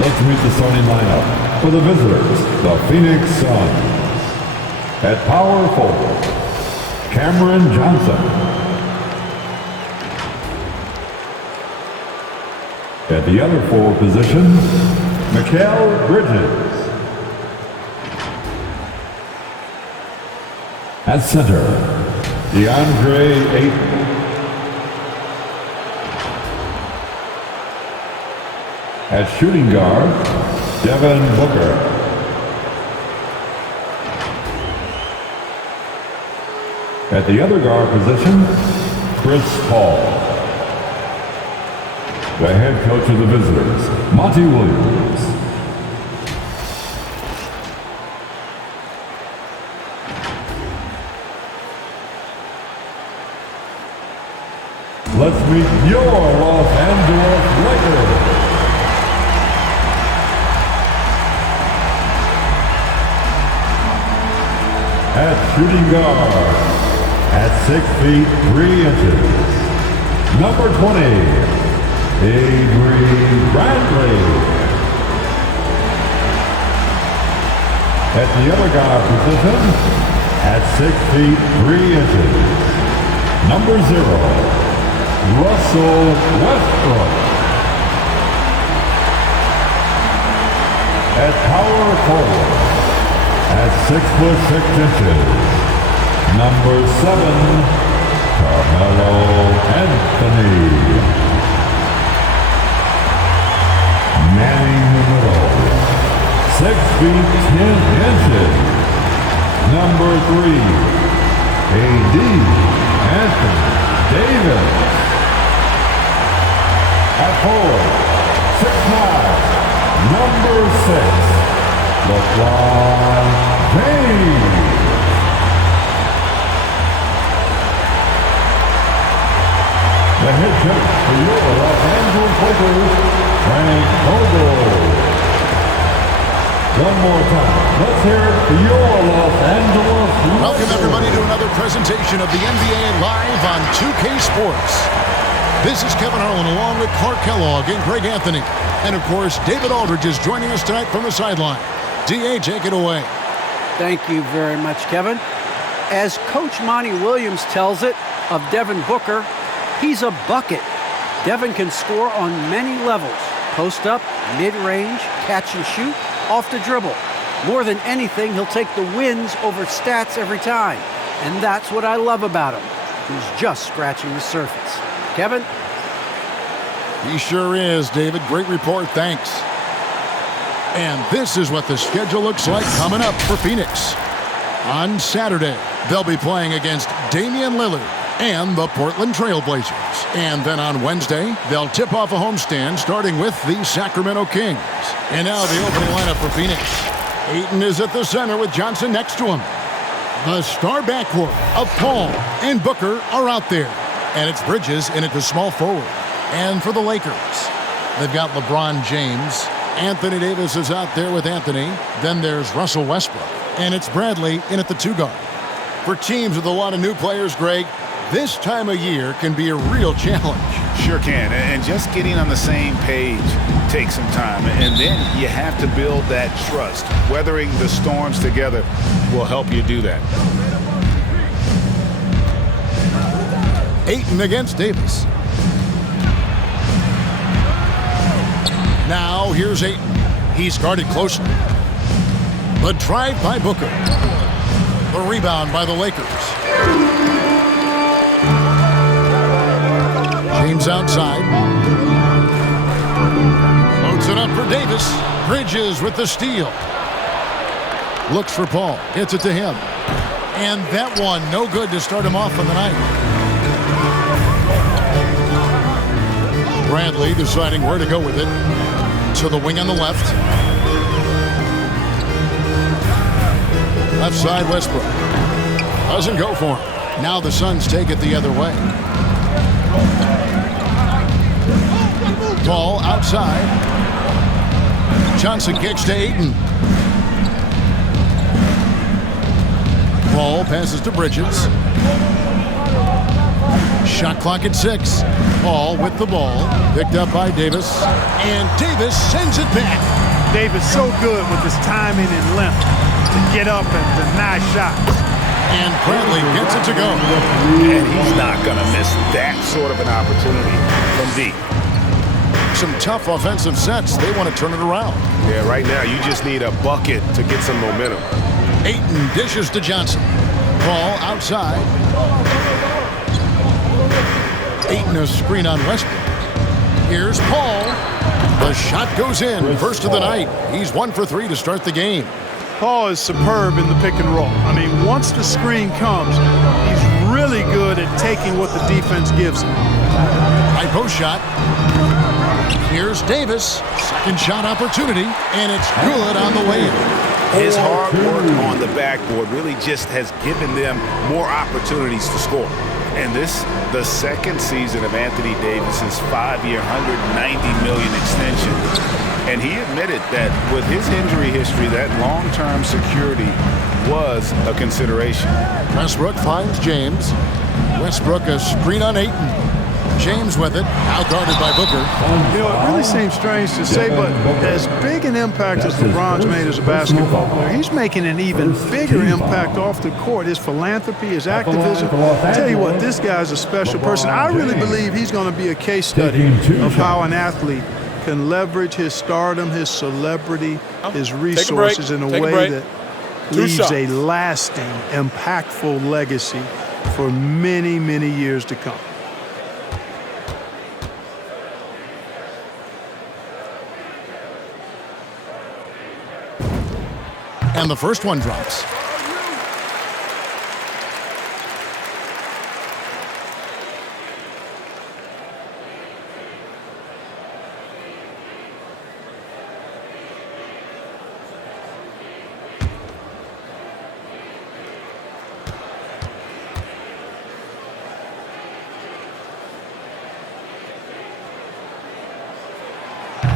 Let's meet the starting lineup for the visitors, the Phoenix Suns. At power forward, Cameron Johnson. At the other forward position, Mikal Bridges. At center, DeAndre Ayton. At shooting guard, Devin Booker. At the other guard position, Chris Paul. The head coach of the visitors, Monty Williams. Let's meet your Los Angeles Lakers. At shooting guard, at 6 feet 3 inches, number 20, Avery Bradley. At the other guard position, at 6 feet 3 inches, number 0, Russell Westbrook. At power forward, at 6 foot 6 inches, number 7, Carmelo Anthony. Manning the middle, 6 feet 10 inches, number 3, AD Anthony Davis. At forward, 6'9", number 6, LeBron James. The head coach for your Los Angeles Lakers, Frank Vogel. One more time, let's hear it for your Los Angeles Lakers. Welcome everybody to another presentation of the NBA live on 2K Sports. This is Kevin Harlan along with Clark Kellogg and Greg Anthony. And of course, David Aldridge is joining us tonight from the sideline. D.A., take it away. Thank you very much, Kevin. As Coach Monty Williams tells it of Devin Booker, he's a bucket. Devin can score on many levels. Post up, mid-range, catch and shoot, off the dribble. More than anything, he'll take the wins over stats every time. And that's what I love about him. He's just scratching the surface. Kevin? He sure is, David. Great report, thanks. And this is what the schedule looks like coming up for Phoenix. On Saturday, they'll be playing against Damian Lillard and the Portland Trail Blazers. And then on Wednesday, they'll tip off a homestand starting with the Sacramento Kings. And now the opening lineup for Phoenix. Ayton is at the center with Johnson next to him. The star backcourt of Paul and Booker are out there. And it's Bridges in at the small forward. And for the Lakers, they've got LeBron James. Anthony Davis is out there with Anthony. Then there's Russell Westbrook. And it's Bradley in at the 2 guard. For teams with a lot of new players, Greg, this time of year can be a real challenge. Sure can. And just getting on the same page takes some time. And then you have to build that trust. Weathering the storms together will help you do that. Ayton against Davis. Now here's Ayton. He's guarded closely. The drive by Booker. The rebound by the Lakers. James outside. Loads it up for Davis. Bridges with the steal. Looks for Paul. Gets it to him. And that one no good to start him off for the night. Bradley deciding where to go with it. To the wing on the left. Left side, Westbrook. Doesn't go for him. Now the Suns take it the other way. Ball outside. Johnson kicks to Ayton. Ball passes to Bridges. Shot clock at 6. Paul with the ball. Picked up by Davis. And Davis sends it back. Davis so good with his timing and length to get up and deny shots. And Bradley gets it to go. And he's not going to miss that sort of an opportunity from deep. Some tough offensive sets. They want to turn it around. Yeah, right now you just need a bucket to get some momentum. Ayton dishes to Johnson. Ball outside. Ayton a screen on Westbrook. Here's Paul. The shot goes in. First of the night. He's 1 for 3 to start the game. Paul is superb in the pick and roll. I mean, once the screen comes, he's really good at taking what the defense gives him. High post shot. Here's Davis. Second shot opportunity, and it's good on the way in. His hard work on the backboard really just has given them more opportunities to score. And this, the second season of Anthony Davis's 5-year, $190 million extension. And he admitted that with his injury history, that long-term security was a consideration. Westbrook finds James. Westbrook a screen on Ayton. James with it, outguarded by Booker. You know, it really seems strange to say, but as big an impact as LeBron's made as a basketball player, he's making an even bigger impact off the court. His philanthropy, his activism. I tell you what, this guy's a special person. I really believe he's going to be a case study of how an athlete can leverage his stardom, his celebrity, his resources in a way that leaves a lasting, impactful legacy for many, many years to come. And the first one drops.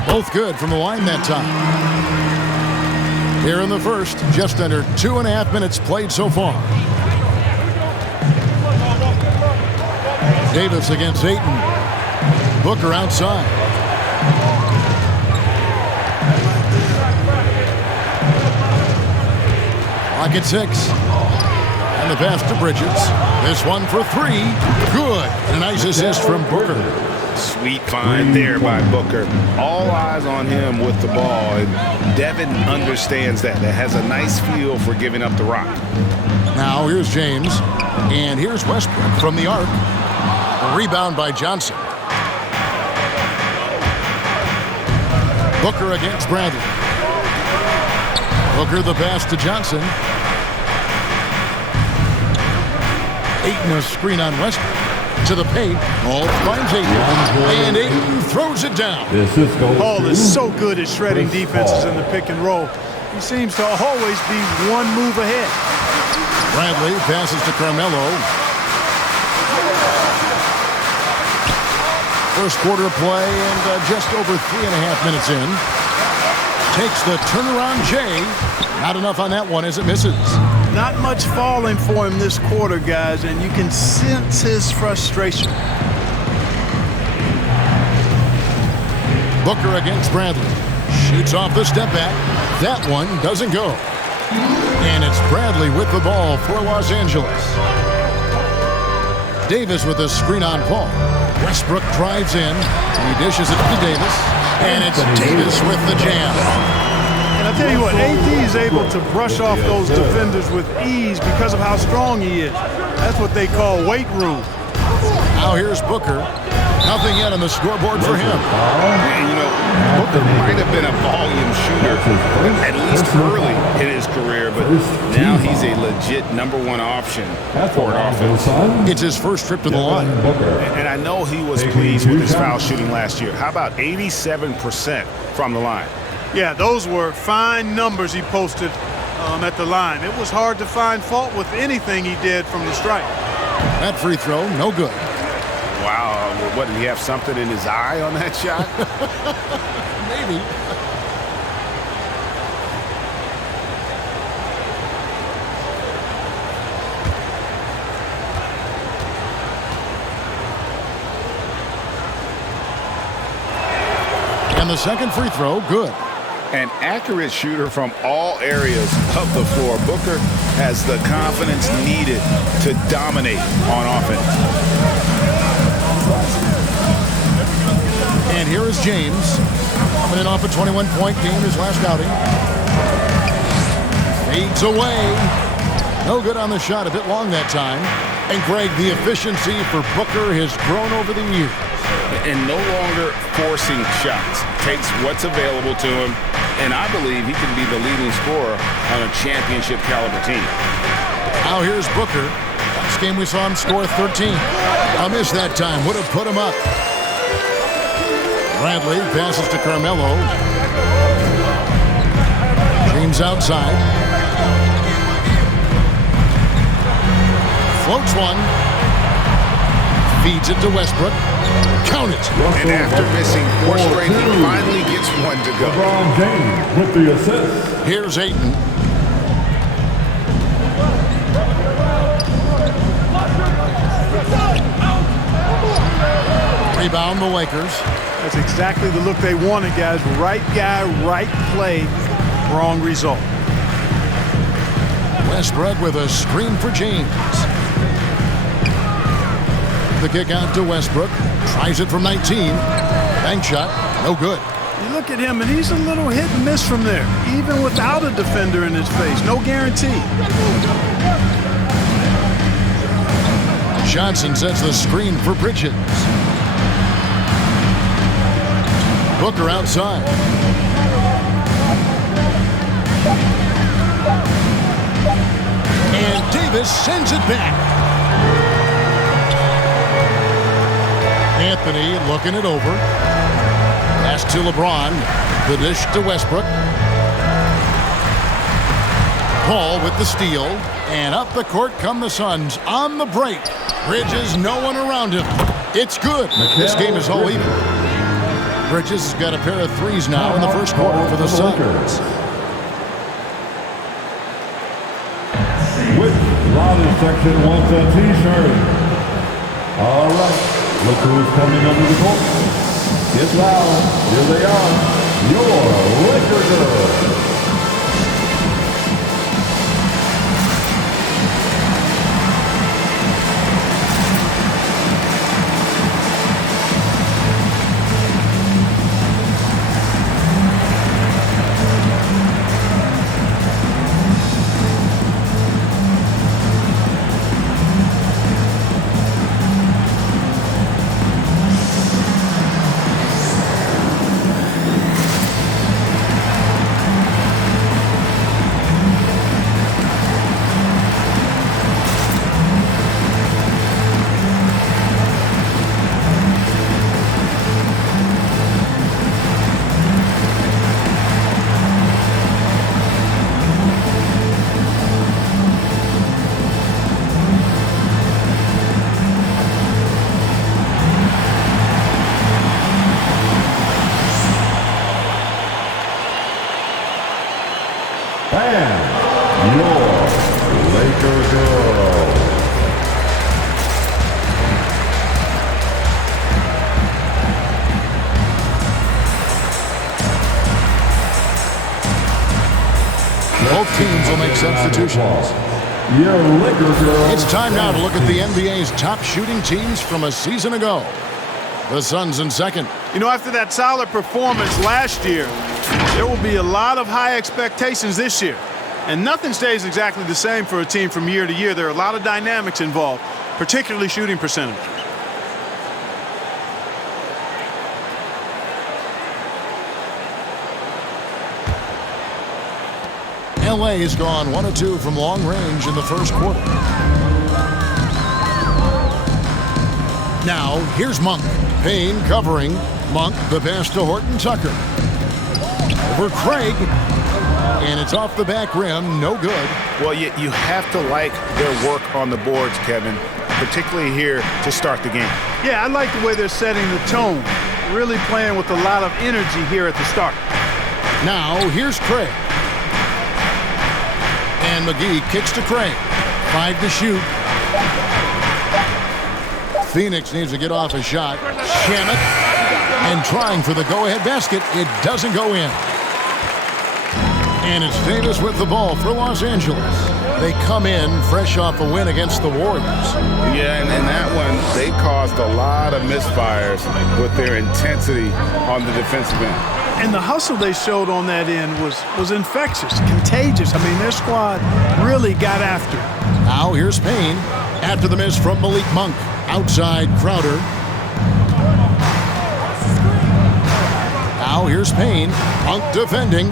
Both good from the line that time. Here in the first, just under 2.5 minutes played so far. Davis against Ayton. Booker outside. Clock at 6. And the pass to Bridges. This one for 3. Good. And a nice assist from Booker. Sweet find there by Booker. All eyes on him with the ball. And Devin understands that. That has a nice feel for giving up the rock. Now here's James. And here's Westbrook from the arc. A rebound by Johnson. Booker against Bradley. Booker the pass to Johnson. Ayton a screen on Westbrook. To the paint. Paul finds Ayton. And Ayton throws it down. Paul is so good at shredding defenses in the pick and roll. He seems to always be one move ahead. Bradley passes to Carmelo. First quarter of play and just over 3.5 minutes in. Takes the turnaround Jay. Not enough on that one as it misses. Not much falling for him this quarter, guys, and you can sense his frustration. Booker against Bradley. Shoots off the step back. That one doesn't go. And it's Bradley with the ball for Los Angeles. Davis with a screen on Paul. Westbrook drives in. He dishes it to Davis. And it's Davis with the jam. And I tell you what, AD is able to brush off those defenders with ease because of how strong he is. That's what they call weight room. Now here's Booker. Nothing yet on the scoreboard for him. And, you know, Booker might have been a volume shooter, at least early in his career, but now he's a legit #1 option for an offense. It's his first trip to the line. And I know he was pleased with his foul shooting last year. How about 87% from the line? Yeah, those were fine numbers he posted at the line. It was hard to find fault with anything he did from the stripe. That free throw, no good. Wow, what, did he have something in his eye on that shot? Maybe. And the second free throw, good. An accurate shooter from all areas of the floor. Booker has the confidence needed to dominate on offense. And here is James, coming in off a 21-point game his last outing. Fades away. No good on the shot, a bit long that time. And Greg, the efficiency for Booker has grown over the years. And no longer forcing shots. Takes what's available to him, and I believe he can be the leading scorer on a championship caliber team. Now here's Booker. Last game we saw him score 13. A miss that time, would have put him up. Bradley passes to Carmelo. James outside. Floats one. Feeds it to Westbrook. Count it. And after missing 4 straight, he finally gets one to go. LeBron James with the assist. Here's Ayton. Rebound the Lakers. That's exactly the look they wanted, guys. Right guy, right play, wrong result. Westbrook with a screen for James. The kick out to Westbrook. Tries it from 19. Bank shot. No good. You look at him, and he's a little hit and miss from there, even without a defender in his face. No guarantee. Johnson sets the screen for Bridges. Booker outside. And Davis sends it back. Anthony looking it over. Pass to LeBron. The dish to Westbrook. Paul with the steal. And up the court come the Suns on the break. Bridges, no one around him. It's good. This game is all even. Bridges has got a pair of threes now in the first quarter for the Suns. Which body section wants a t-shirt? All right. Look who's coming under the court. Get loud. Here they are. Your Laker girls. And your Laker girls. Both teams will make substitutions. Your Laker girls. It's time now to look at the NBA's top shooting teams from a season ago. The Suns in second. You know, after that solid performance last year, there will be a lot of high expectations this year. And nothing stays exactly the same for a team from year to year. There are a lot of dynamics involved, particularly shooting percentage. LA has gone 1 of 2 from long range in the first quarter. Now, here's Monk. Payne covering. Monk, the pass to Horton Tucker. Over Craig. And it's off the back rim. No good. Well, you have to like their work on the boards, Kevin, particularly here to start the game. Yeah, I like the way they're setting the tone. Really playing with a lot of energy here at the start. Now, here's Craig. And McGee kicks to Craig. 5 to shoot. Phoenix needs to get off a shot. Shamet. And trying for the go-ahead basket. It doesn't go in. And it's Davis with the ball for Los Angeles. They come in fresh off a win against the Warriors. Yeah, and in that one, they caused a lot of misfires with their intensity on the defensive end. And the hustle they showed on that end was infectious, contagious. I mean, their squad really got after it. Now here's Payne after the miss from Malik Monk. Outside Crowder. Now here's Payne. Monk defending.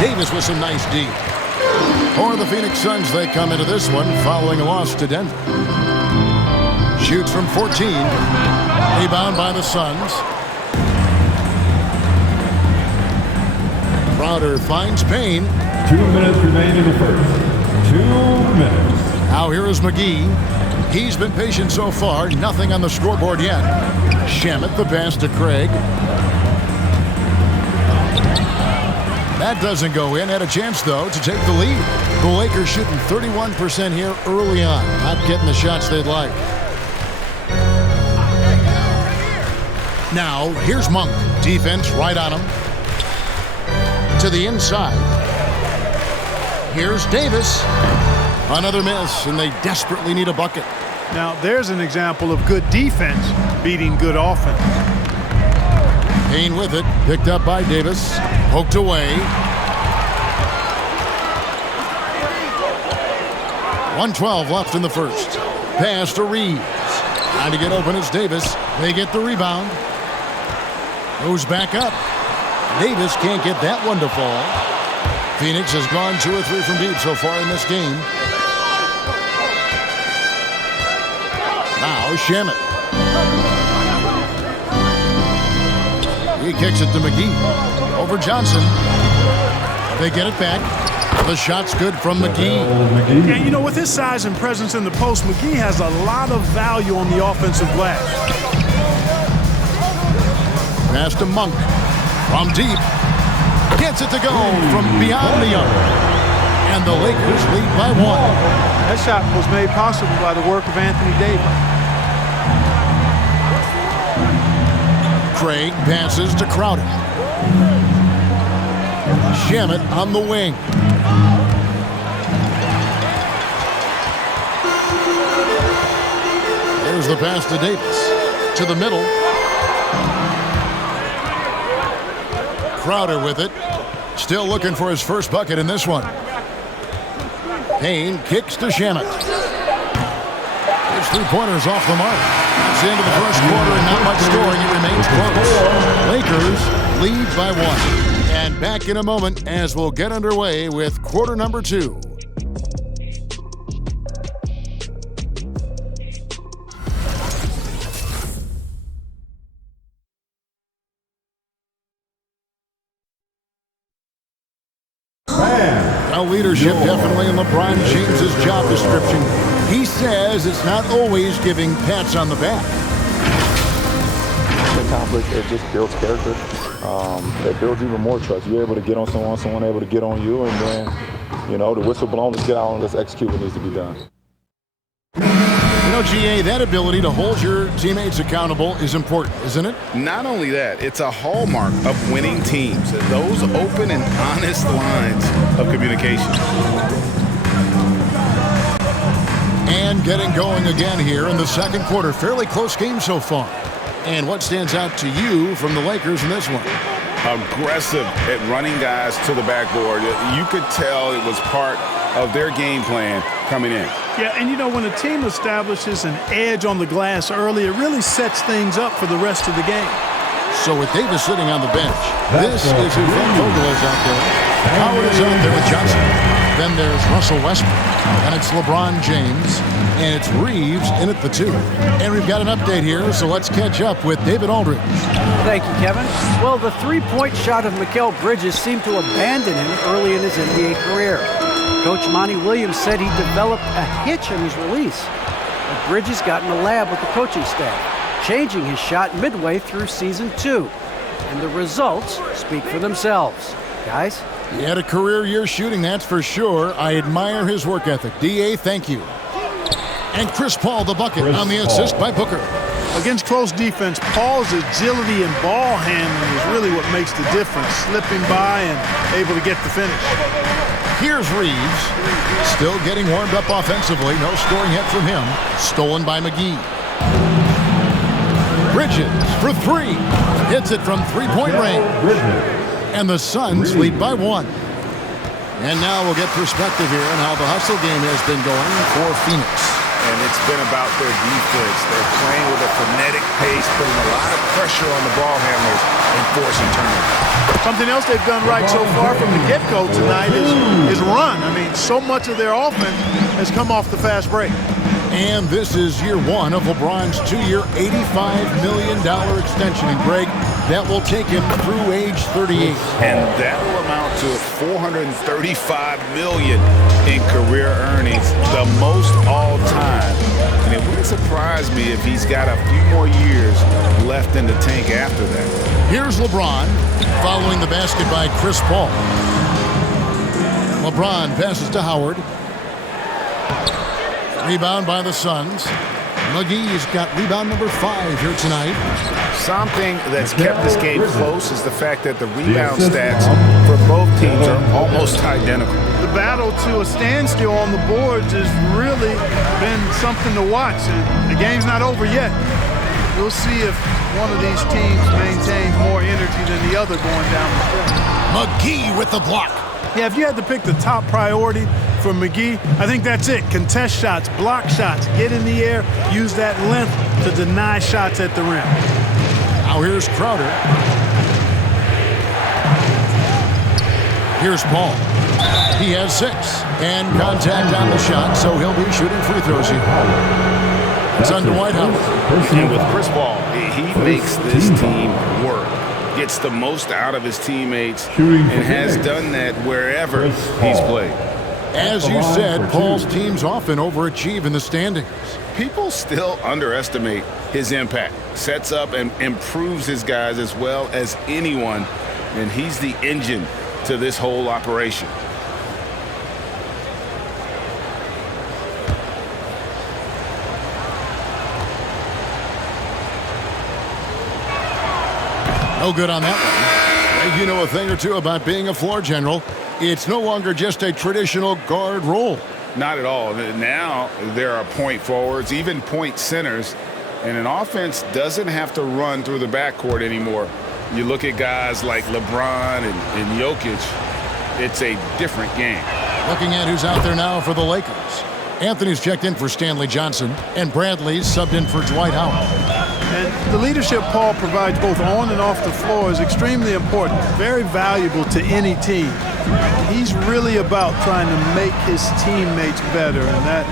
Davis with some nice D. For the Phoenix Suns, they come into this one following a loss to Denver. Shoots from 14. Rebound by the Suns. Crowder finds Payne. 2 minutes remain in the first. 2 minutes. Now here is McGee. He's been patient so far. Nothing on the scoreboard yet. Shamet the pass to Craig. That doesn't go in. Had a chance, though, to take the lead. The Lakers shooting 31% here early on. Not getting the shots they'd like. Now, here's Monk. Defense right on him. To the inside. Here's Davis. Another miss, and they desperately need a bucket. Now, there's an example of good defense beating good offense. Payne with it. Picked up by Davis. Poked away. 1:12 left in the first. Pass to Reeves. Trying to get open is Davis. They get the rebound. Goes back up. Davis can't get that one to fall. Phoenix has gone 2 or 3 from deep so far in this game. Now Shamet. He kicks it to McGee. Over Johnson. They get it back. The shot's good from McGee. And, you know, with his size and presence in the post, McGee has a lot of value on the offensive glass. Pass to Monk. From deep. Gets it to go from beyond the arc. And the Lakers lead by 1. That shot was made possible by the work of Anthony Davis. Craig passes to Crowder. Shamet on the wing. There's the pass to Davis. To the middle. Crowder with it. Still looking for his first bucket in this one. Payne kicks to Shamet. His 3-pointers off the mark. It's the end of the first quarter and not much scoring. It remains close. Lakers lead by 1. And back in a moment as we'll get underway with quarter number 2. Now leadership definitely in LeBron James's job description. He says it's not always giving pats on the back. Conflict, it just builds character. It builds even more trust. You're able to get on someone able to get on you, and then, you know, the whistle blown, let's get out and let's execute what needs to be done. You know, GA, that ability to hold your teammates accountable is important, isn't it? Not only that, it's a hallmark of winning teams. Those open and honest lines of communication. And getting going again here in the second quarter. Fairly close game so far. And what stands out to you from the Lakers in this one? Aggressive at running guys to the backboard. You could tell it was part of their game plan coming in. Yeah, and you know, when a team establishes an edge on the glass early, it really sets things up for the rest of the game. So with Davis sitting on the bench, this is who Van Vogel is out there. Howard is out there with Johnson. Then there's Russell Westbrook. And it's LeBron James. And it's Reeves in at the 2. And we've got an update here, so let's catch up with David Aldridge. Thank you, Kevin. Well, the three-point shot of Mikal Bridges seemed to abandon him early in his NBA career. Coach Monty Williams said he developed a hitch in his release. But Bridges got in the lab with the coaching staff, changing his shot midway through season 2. And the results speak for themselves. Guys? He had a career year shooting, that's for sure. I admire his work ethic. D.A., thank you. And Chris Paul, the bucket on the assist by Booker. Against close defense, Paul's agility and ball handling is really what makes the difference. Slipping by and able to get the finish. Here's Reeves, still getting warmed up offensively. No scoring hit from him. Stolen by McGee. Bridges for three. Hits it from three-point range. And the Suns lead by 1. And now we'll get perspective here on how the hustle game has been going for Phoenix. And it's been about their defense. They're playing with a frenetic pace, putting a lot of pressure on the ball handlers and forcing turnovers. Something else they've done right so far from the get-go tonight is run. I mean, so much of their offense has come off the fast break. And this is year 1 of LeBron's 2-year, $85 million extension. And Greg, that will take him through age 38. And that will amount to $435 million in career earnings, the most all time. And it wouldn't surprise me if he's got a few more years left in the tank after that. Here's LeBron following the basket by Chris Paul. LeBron passes to Howard. Rebound by the Suns. McGee's got rebound number 5 here tonight. Something that's kept this game close is the fact that the rebound stats for both teams are almost identical. The battle to a standstill on the boards has really been something to watch, and the game's not over yet. We'll see if one of these teams maintains more energy than the other going down the stretch. McGee with the block. Yeah, if you had to pick the top priority for McGee, I think that's it. Contest shots, block shots, get in the air, use that length to deny shots at the rim. Now here's Crowder. Here's Paul. He has 6. And contact on the shot, so he'll be shooting free throws here. It's on Dwight Howard. And with Chris Paul, he makes this team work. Gets the most out of his teammates and has done that wherever he's played. As you said, Paul's teams often overachieve in the standings. People still underestimate his impact. Sets up and improves his guys as well as anyone, and he's the engine to this whole operation. No good on that one. You know a thing or two about being a floor general. It's no longer just a traditional guard role. Not at all. Now there are point forwards, even point centers, and an offense doesn't have to run through the backcourt anymore. You look at guys like LeBron and Jokic, it's a different game. Looking at who's out there now for the Lakers. Anthony's checked in for Stanley Johnson, and Bradley's subbed in for Dwight Howard. And the leadership Paul provides both on and off the floor is extremely important, very valuable to any team. He's really about trying to make his teammates better, and that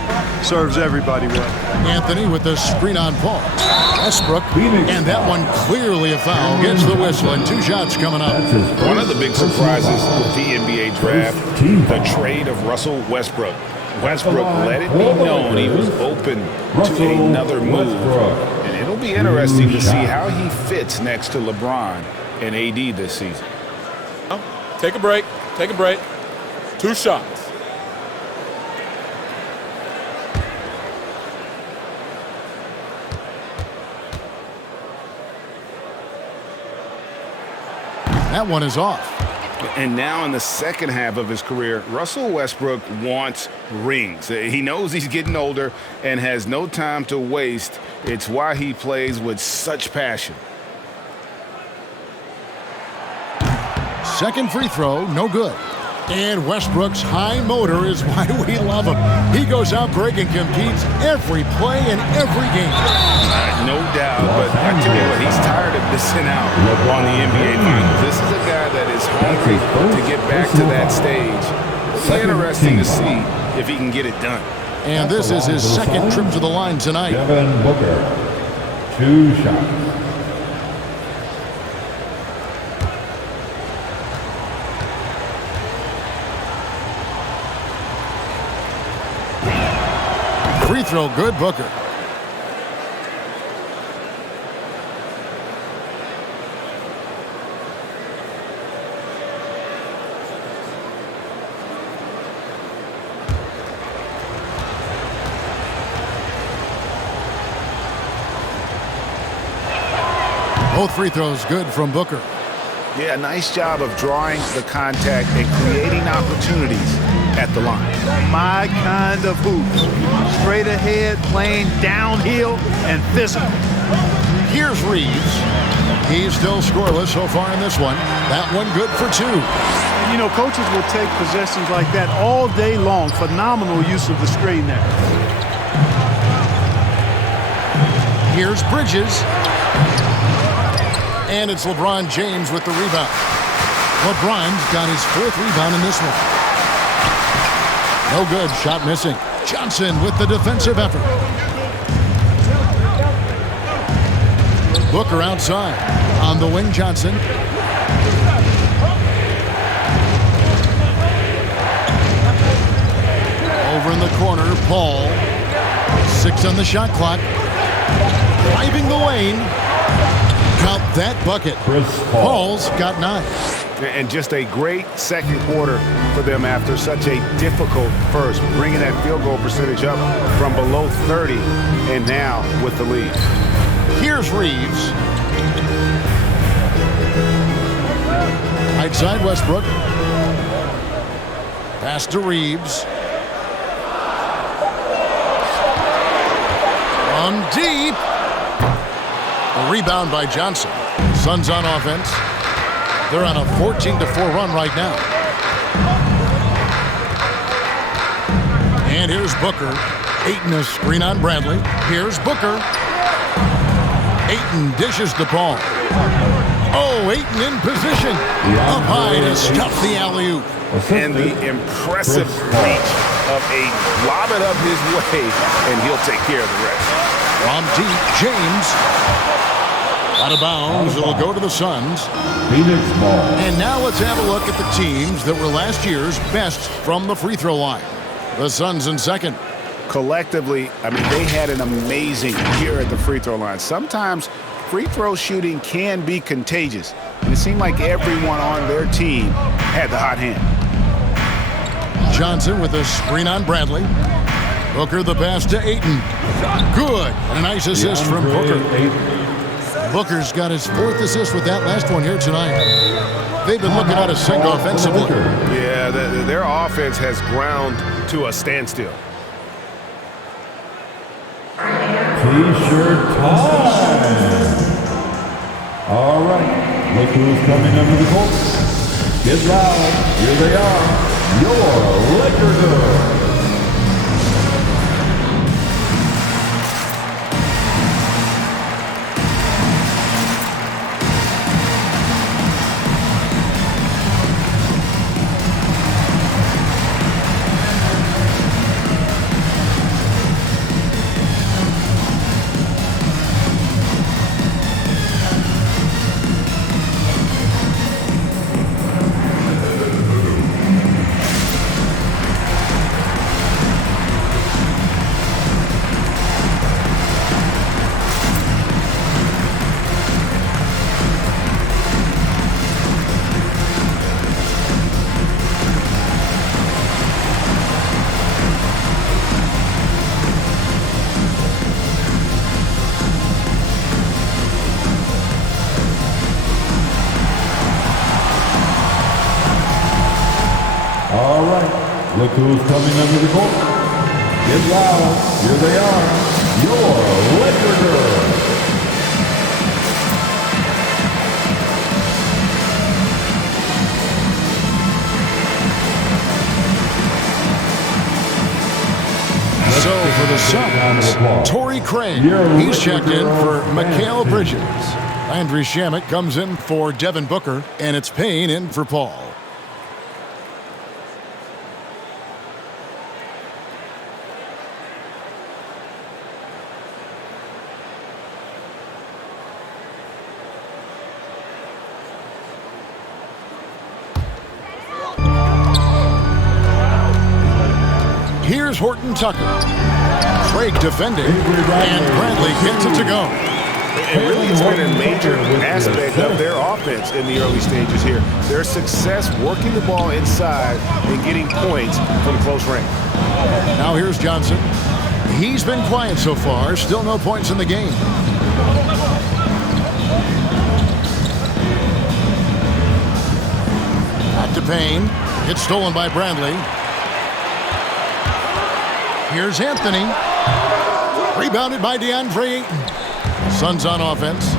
serves everybody well. Anthony with the screen on Paul. Westbrook, and that one clearly a foul. Gets the whistle, and 2 shots coming up. One of the big surprises of the NBA draft, the trade of Russell Westbrook. Westbrook let it be known he was open to another move. And it'll be interesting to see how he fits next to LeBron and AD this season. Take a break. Take a break. 2 shots. That one is off. And now in the second half of his career, Russell Westbrook wants rings. He knows he's getting older and has no time to waste. It's why he plays with such passion. Second free throw, no good. And Westbrook's high motor is why we love him. He goes out, Greg, and competes every play in every game. No doubt, but I tell you what, he's tired of missing out on the NBA Finals. This is a guy that is hungry to get back to that stage. It's interesting to see if he can get it done. And this is his second trip to the line tonight. Devin Booker, 2 shots. Free throw, good, Booker. Both free throws good from Booker. Yeah, nice job of drawing the contact and creating opportunities at the line. My kind of hoops. Straight ahead, playing downhill, and physical. Here's Reeves. He's still scoreless so far in this one. That one good for 2. And, you know, coaches will take possessions like that all day long. Phenomenal use of the screen there. Here's Bridges. And it's LeBron James with the rebound. LeBron's got his 4th rebound in this one. No good. Shot missing. Johnson with the defensive effort. Booker outside. On the wing, Johnson. Over in the corner, Paul. 6 on the shot clock. Driving the lane. Count that bucket. Paul's got 9. And just a great second quarter for them after such a difficult first, bringing that field goal percentage up from below 30 and now with the lead. Here's Reeves. Right side, Westbrook. Pass to Reeves. From deep. A rebound by Johnson. Suns on offense. They're on a 14-4 run right now. And here's Booker. Ayton a screen on Bradley. Here's Booker. Ayton dishes the ball. Oh, Ayton in position. Up high to stuff the alley-oop. And the impressive reach of Ayton. Lob it up his way, and he'll take care of the rest. From deep, James. Out of bounds, it'll go to the Suns. Phoenix ball. And now let's have a look at the teams that were last year's best from the free throw line. The Suns in second. Collectively, I mean, they had an amazing year at the free throw line. Sometimes free throw shooting can be contagious, and it seemed like everyone on their team had the hot hand. Johnson with a screen on Bradley. Booker the pass to Ayton. Good. And a nice assist from Booker. Booker's got his 4th assist with that last one here tonight. They've been looking at a sink offensively. Yeah, their offense has ground to a standstill. T-shirt time. All right. Look who's coming under the court. Get loud. Here they are. Your Liquor Girls. All right, look who's coming under the court. Get loud, here they are, your Liquor Girls. So for the Suns, Torrey Craig, he's checked in for Mikal Bridges. Landry Shamet comes in for Devin Booker, and it's Payne in for Paul. Here's Horton Tucker. Craig defending, and Bradley gets it to go. And really, it's been a major aspect of their offense in the early stages here. Their success working the ball inside and getting points from close range. Now here's Johnson. He's been quiet so far. Still no points in the game. Payne. It's stolen by Bradley. Here's Anthony. Rebounded by DeAndre Ayton. Suns on offense.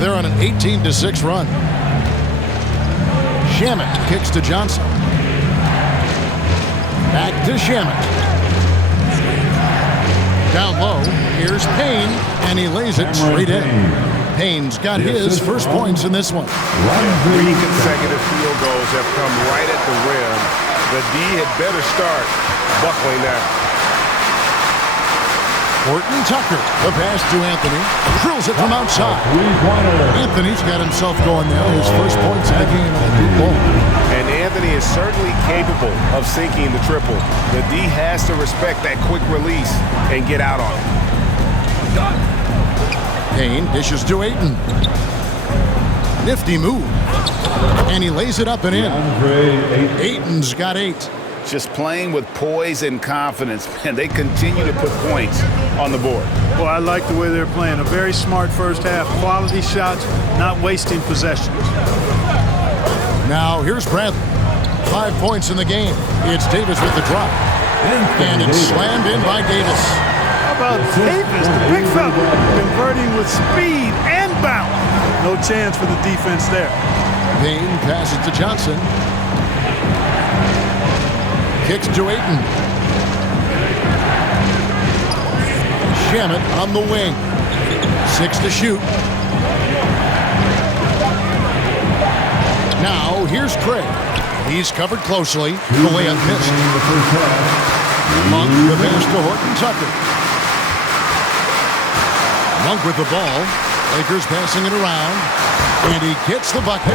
They're on an 18-6 run. Shamet kicks to Johnson. Back to Shamet. Down low, here's Payne, and he lays it straight in. Payne's got his first points in this one. 3 consecutive field goals have come right at the rim. The D had better start buckling down. Horton Tucker, the pass to Anthony, drills it from outside. Anthony's got himself going there. His first points in the game on a deep ball. And Anthony is certainly capable of sinking the triple. The D has to respect that quick release and get out on it. Payne dishes to Ayton. Nifty move. And he lays it up and in. Ayton's got 8. Just playing with poise and confidence, and they continue to put points on the board. Well, I like the way they're playing. A very smart first half. Quality shots, not wasting possessions. Now, here's Bradley. 5 points in the game. It's Davis with the drop. And it's slammed in by Davis. How about Davis, the big fella, converting with speed and bounce. No chance for the defense there. Payne passes to Johnson. Kicks to Ayton. Shamet on the wing. 6 to shoot. Now, here's Craig. He's covered closely. The layup missed. Monk the pass to Horton Tucker. Monk with the ball. Lakers passing it around. And he gets the bucket.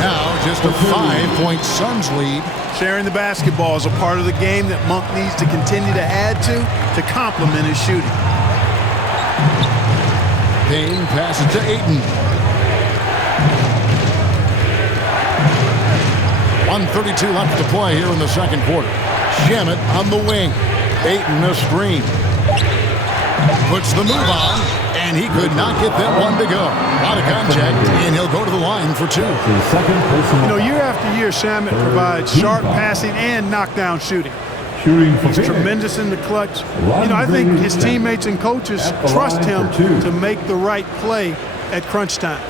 Now, just a 5-point Suns lead. Sharing the basketball is a part of the game that Monk needs to continue to add to complement his shooting. Payne passes to Ayton. 1:32 left to play here in the second quarter. Shamet on the wing. Ayton a screen. Puts the move on, and he could not get that one to go. Out of contact, and he'll go to the line for 2. You know, year after year, Shamet provides sharp passing and knockdown shooting. He's tremendous in the clutch. You know, I think his teammates and coaches trust him to make the right play at crunch time.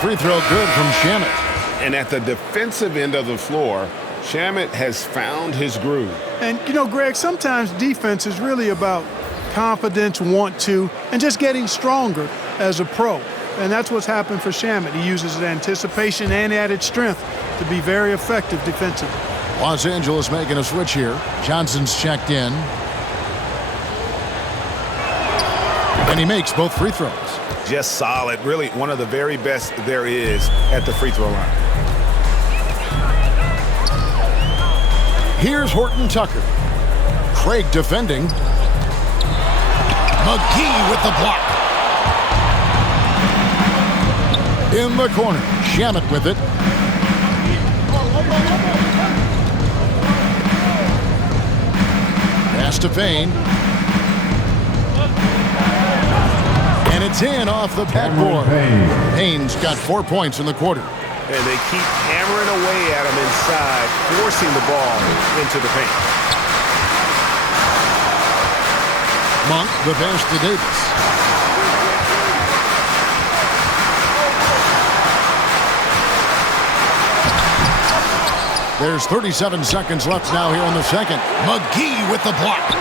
Free throw good from Shamet. And at the defensive end of the floor, Shamet has found his groove. And, you know, Greg, sometimes defense is really about confidence, want to, and just getting stronger as a pro. And that's what's happened for Shamet. He uses his anticipation and added strength to be very effective defensively. Los Angeles making a switch here. Johnson's checked in. And he makes both free throws. Just solid. Really one of the very best there is at the free throw line. Here's Horton Tucker. Craig defending. McGee with the block. In the corner. Shamet with it. Pass to Payne. And it's in off the backboard. Payne's got 4 points in the quarter. And they keep hammering away at him inside, forcing the ball into the paint. Monk, the pass to Davis. There's 37 seconds left now here in the second. McGee with the block.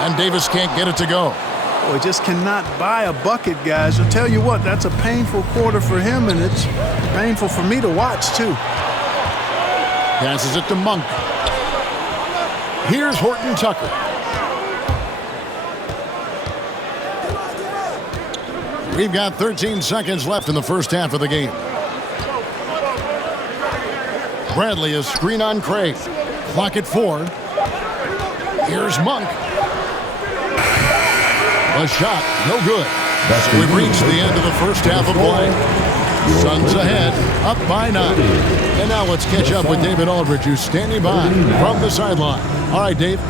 And Davis can't get it to go. Boy, just cannot buy a bucket, guys. I'll tell you what, that's a painful quarter for him, and it's painful for me to watch, too. Passes it to Monk. Here's Horton Tucker. We've got 13 seconds left in the first half of the game. Bradley is screen on Craig. Clock at 4. Here's Monk. A shot, no good. So we've reached the end of the first half of play. Suns ahead, up by 9. And now let's catch up with David Aldridge, who's standing by from the sideline. All right, Dave.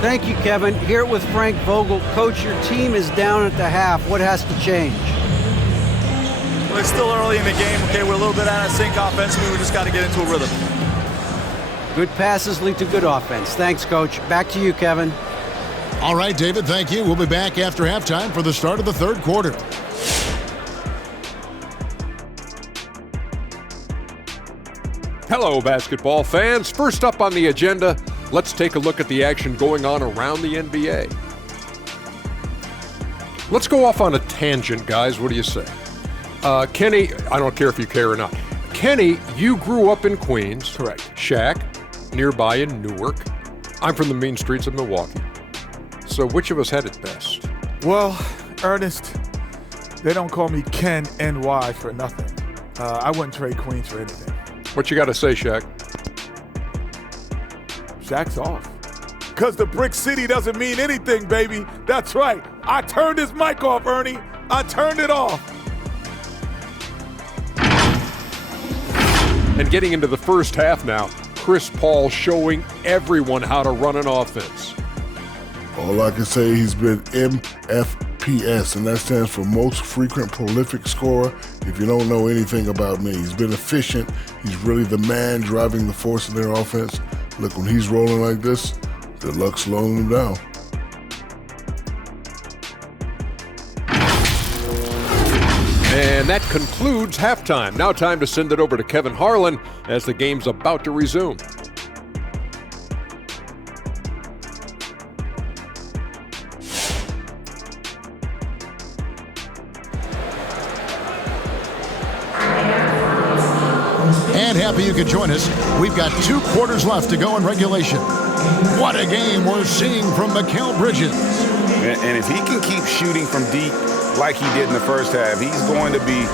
Thank you, Kevin. Here with Frank Vogel. Coach, your team is down at the half. What has to change? Well, it's still early in the game. Okay, we're a little bit out of sync offensively. We just got to get into a rhythm. Good passes lead to good offense. Thanks, Coach. Back to you, Kevin. All right, David, thank you. We'll be back after halftime for the start of the third quarter. Hello, basketball fans. First up on the agenda, let's take a look at the action going on around the NBA. Let's go off on a tangent, guys. What do you say? Kenny, I don't care if you care or not. Kenny, you grew up in Queens. Correct. Shaq, nearby in Newark. I'm from the mean streets of Milwaukee. So which of us had it best? Well, Ernest, they don't call me Ken NY for nothing. I wouldn't trade Queens for anything. What you got to say, Shaq? Shaq's off. Because the Brick City doesn't mean anything, baby. That's right. I turned his mic off, Ernie. I turned it off. And getting into the first half now, Chris Paul showing everyone how to run an offense. All I can say, he's been MFPS, and that stands for most frequent prolific scorer. If you don't know anything about me, he's been efficient. He's really the man driving the force of their offense. Look, when he's rolling like this, good luck slowing him down. And that concludes halftime. Now time to send it over to Kevin Harlan as the game's about to resume. And happy you could join us. We've got 2 quarters left to go in regulation. What a game we're seeing from Mikal Bridges. And if he can keep shooting from deep like he did in the first half, he's going to be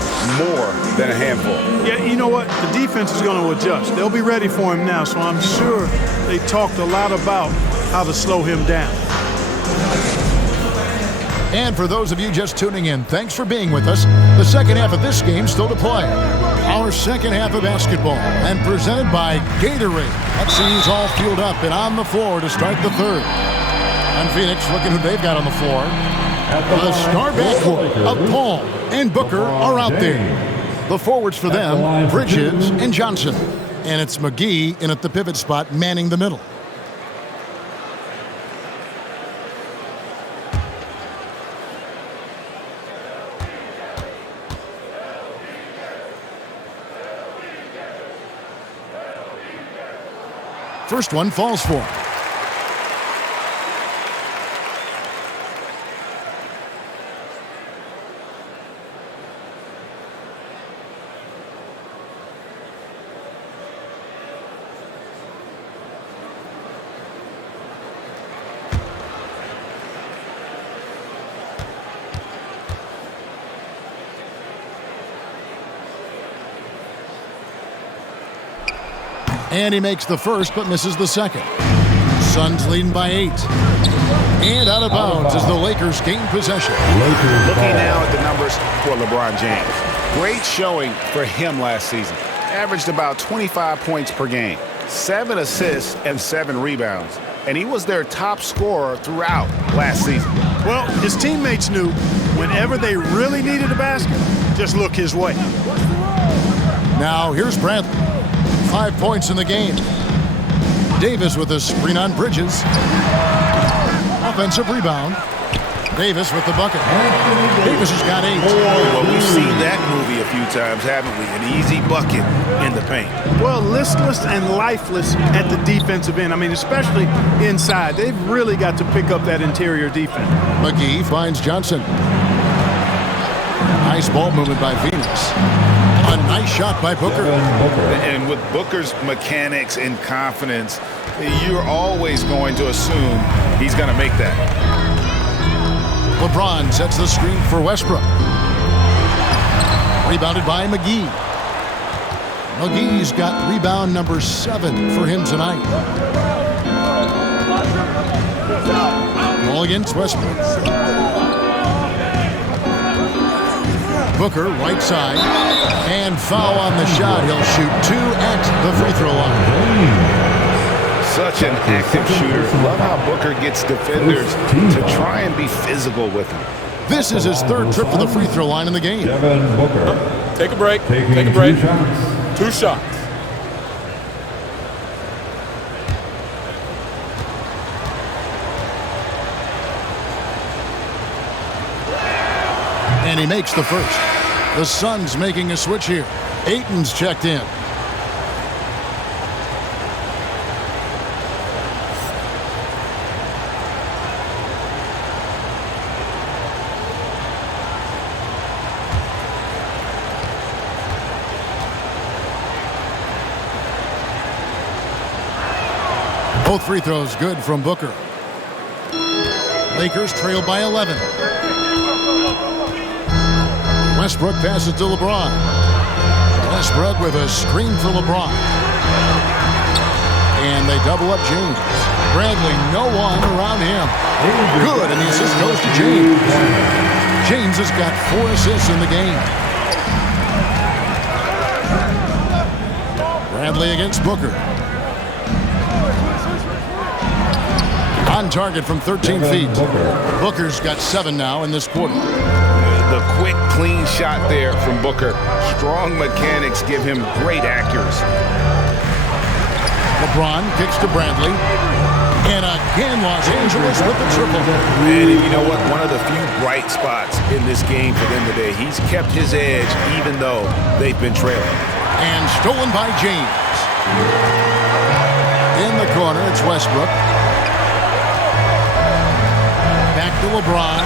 more than a handful. Yeah, you know what? The defense is going to adjust. They'll be ready for him now, so I'm sure they talked a lot about how to slow him down. And for those of you just tuning in, thanks for being with us. The second half of this game still to play. Our second half of basketball, and presented by Gatorade. That seems all fueled up and on the floor to start the third. And Phoenix, looking who they've got on the floor. The star backcourt of Paul and Booker are out there. The forwards for them, Bridges and Johnson. And it's McGee in at the pivot spot, manning the middle. First one falls for him. And he makes the first, but misses the second. Suns leading by 8. And out of bounds as the Lakers gain possession. Looking now at the numbers for LeBron James. Great showing for him last season. Averaged about 25 points per game, 7 assists and 7 rebounds. And he was their top scorer throughout last season. Well, his teammates knew whenever they really needed a basket, just look his way. Now here's Bradley. 5 points in the game. Davis with a screen on Bridges. Offensive rebound. Davis with the bucket. Davis has got 8. Well, we've seen that movie a few times, haven't we? An easy bucket in the paint. Well, listless and lifeless at the defensive end. I mean, especially inside. They've really got to pick up that interior defense. McGee finds Johnson. Nice ball movement by Phoenix. A nice shot by Booker. And with Booker's mechanics and confidence, you're always going to assume he's going to make that. LeBron sets the screen for Westbrook. Rebounded by McGee. McGee's got rebound number 7 for him tonight. Ball against Westbrook. Booker, right side. And foul on the shot. He'll shoot 2 at the free throw line. Such an active shooter. Love how Booker gets defenders to try and be physical with him. This is his 3rd trip to the free throw line in the game. Devin Booker. Take a break. Take a break. 2 shots. And he makes the first. The Suns making a switch here. Ayton's checked in. Both free throws good from Booker. Lakers trail by 11. Westbrook passes to LeBron. Westbrook with a screen for LeBron. And they double up James. Bradley, no one around him. Good, and the assist goes to James. James has got 4 assists in the game. Bradley against Booker. On target from 13 feet. Booker's got 7 now in this quarter. The quick, clean shot there from Booker. Strong mechanics give him great accuracy. LeBron kicks to Bradley. And again, Los Angeles with the triple. And you know what? One of the few bright spots in this game for them today. He's kept his edge even though they've been trailing. And stolen by James. In the corner, it's Westbrook. Back to LeBron.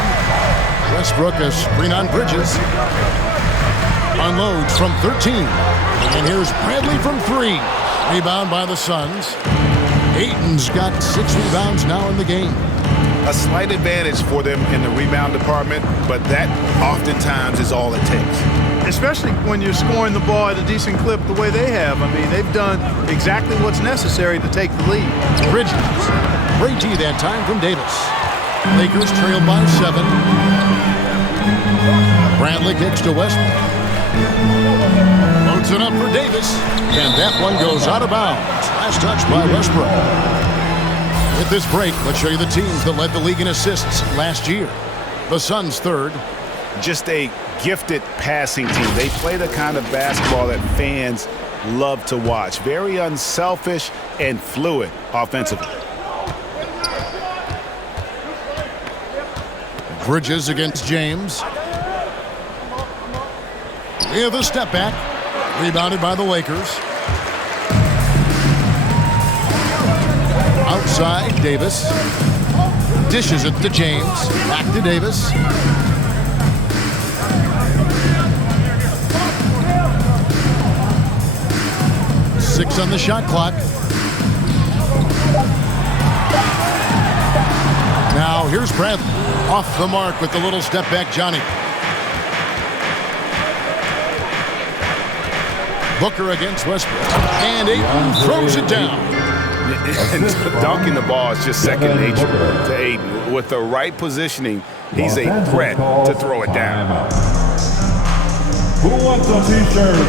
Westbrook, a screen on Bridges. Unloads from 13. And here's Bradley from 3. Rebound by the Suns. Ayton's got 6 rebounds now in the game. A slight advantage for them in the rebound department, but that oftentimes is all it takes. Especially when you're scoring the ball at a decent clip the way they have. I mean, they've done exactly what's necessary to take the lead. Bridges. Great D that time from Davis. Lakers trail by 7. Bradley kicks to Westbrook. Loads it up for Davis. And that one goes out of bounds. Last touch by Westbrook. With this break, let's show you the teams that led the league in assists last year. The Suns 3rd. Just a gifted passing team. They play the kind of basketball that fans love to watch. Very unselfish and fluid offensively. Bridges against James. With a step back. Rebounded by the Lakers. Outside, Davis. Dishes it to James. Back to Davis. Six on the shot clock. Now here's Bradley. Off the mark with the little step back, Johnny. Booker against Westbrook. And Ayton throws it down. Dunking the ball is just second nature to Ayton. With the right positioning, he's a threat to throw it down. Who wants a t-shirt?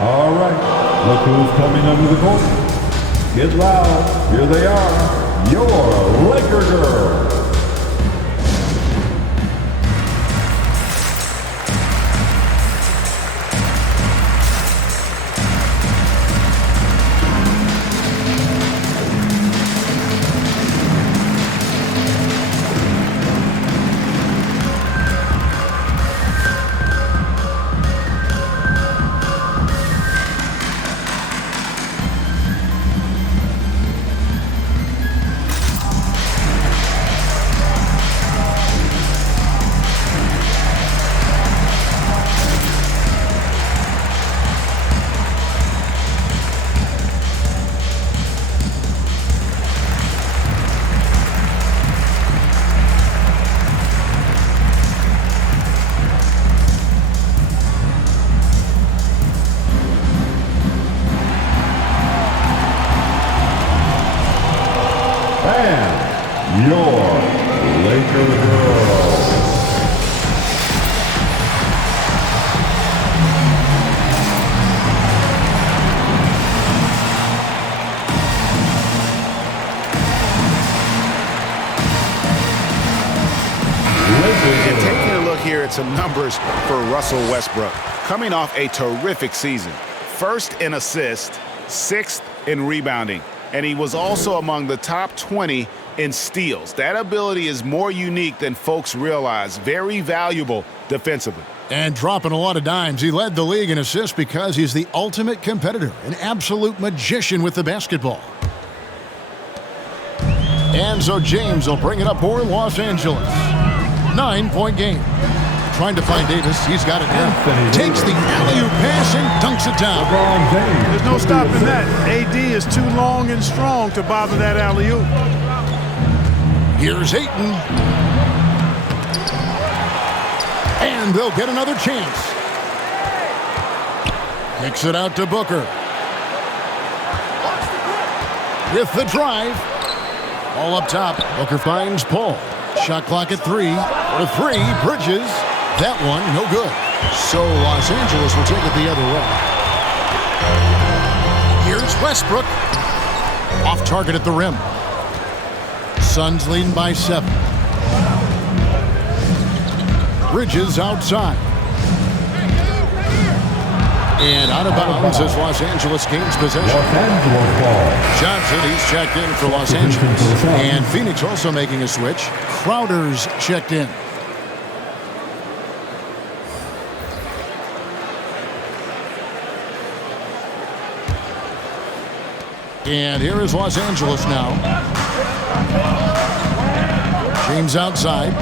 All right, look who's coming under the court. Get loud. Here they are, your Laker girls. And taking a look here at some numbers for Russell Westbrook. Coming off a terrific season. First in assists, 6th in rebounding. And he was also among the top 20 in steals. That ability is more unique than folks realize. Very valuable defensively. And dropping a lot of dimes. He led the league in assists because he's the ultimate competitor, an absolute magician with the basketball. And so James will bring it up for Los Angeles. 9-point game. Trying to find Davis. He's got it down. Takes the alley-oop pass and dunks it down. There's no stopping that. AD is too long and strong to bother that alley-oop. Here's Ayton. And they'll get another chance. Kicks it out to Booker. With the drive. All up top. Booker finds Paul. Shot clock at 3. For 3, Bridges. That one, no good. So Los Angeles will take it the other way. Here's Westbrook. Off target at the rim. Suns leading by 7. Bridges outside. And out of bounds as Los Angeles gains possession. Johnson, he's checked in for Los Angeles. And Phoenix also making a switch. Crowder's checked in. And here is Los Angeles now. James outside.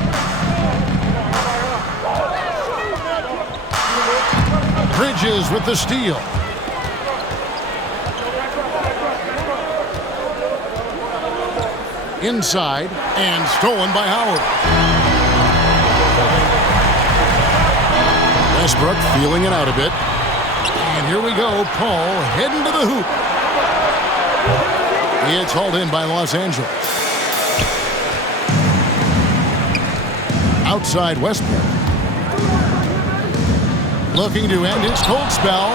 Bridges with the steal. Inside and stolen by Howard. Westbrook feeling it out a bit. And here we go. Paul heading to the hoop. It's hauled in by Los Angeles. Outside Westbrook. Looking to end his cold spell.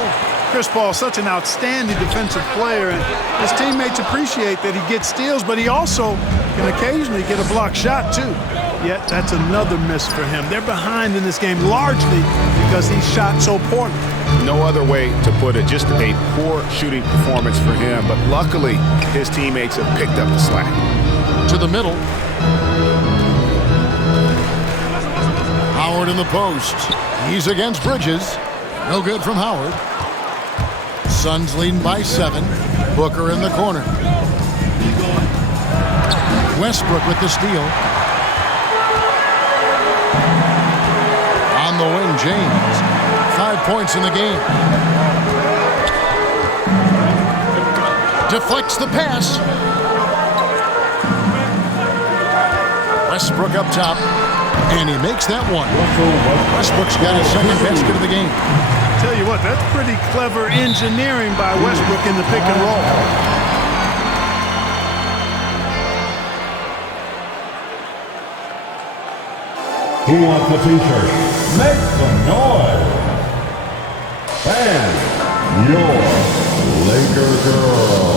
Chris Paul, such an outstanding defensive player, and his teammates appreciate that he gets steals, but he also can occasionally get a block shot too. Yet that's another miss for him. They're behind in this game largely because he shot so poorly. No other way to put it, just a poor shooting performance for him, but luckily his teammates have picked up the slack. To the middle. Howard in the post. He's against Bridges. No good from Howard. Suns leading by 7. Booker in the corner. Westbrook with the steal. On the wing, James. 5 points in the game. Deflects the pass. Westbrook up top. And he makes that one. Westbrook's got his second basket of the game. Tell you what, that's pretty clever engineering by Westbrook in the pick and roll. Who wants a t-shirt? Make some noise. And your Laker girl.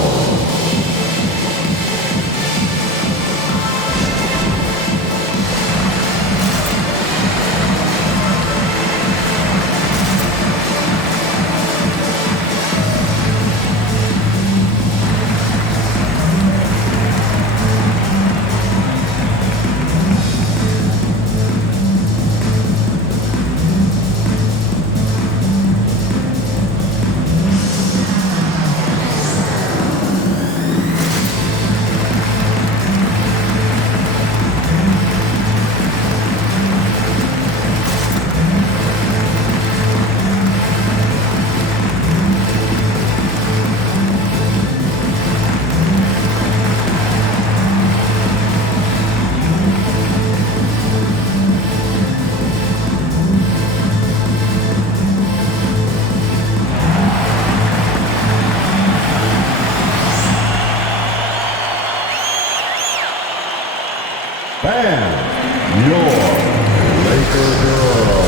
And your Laker girl.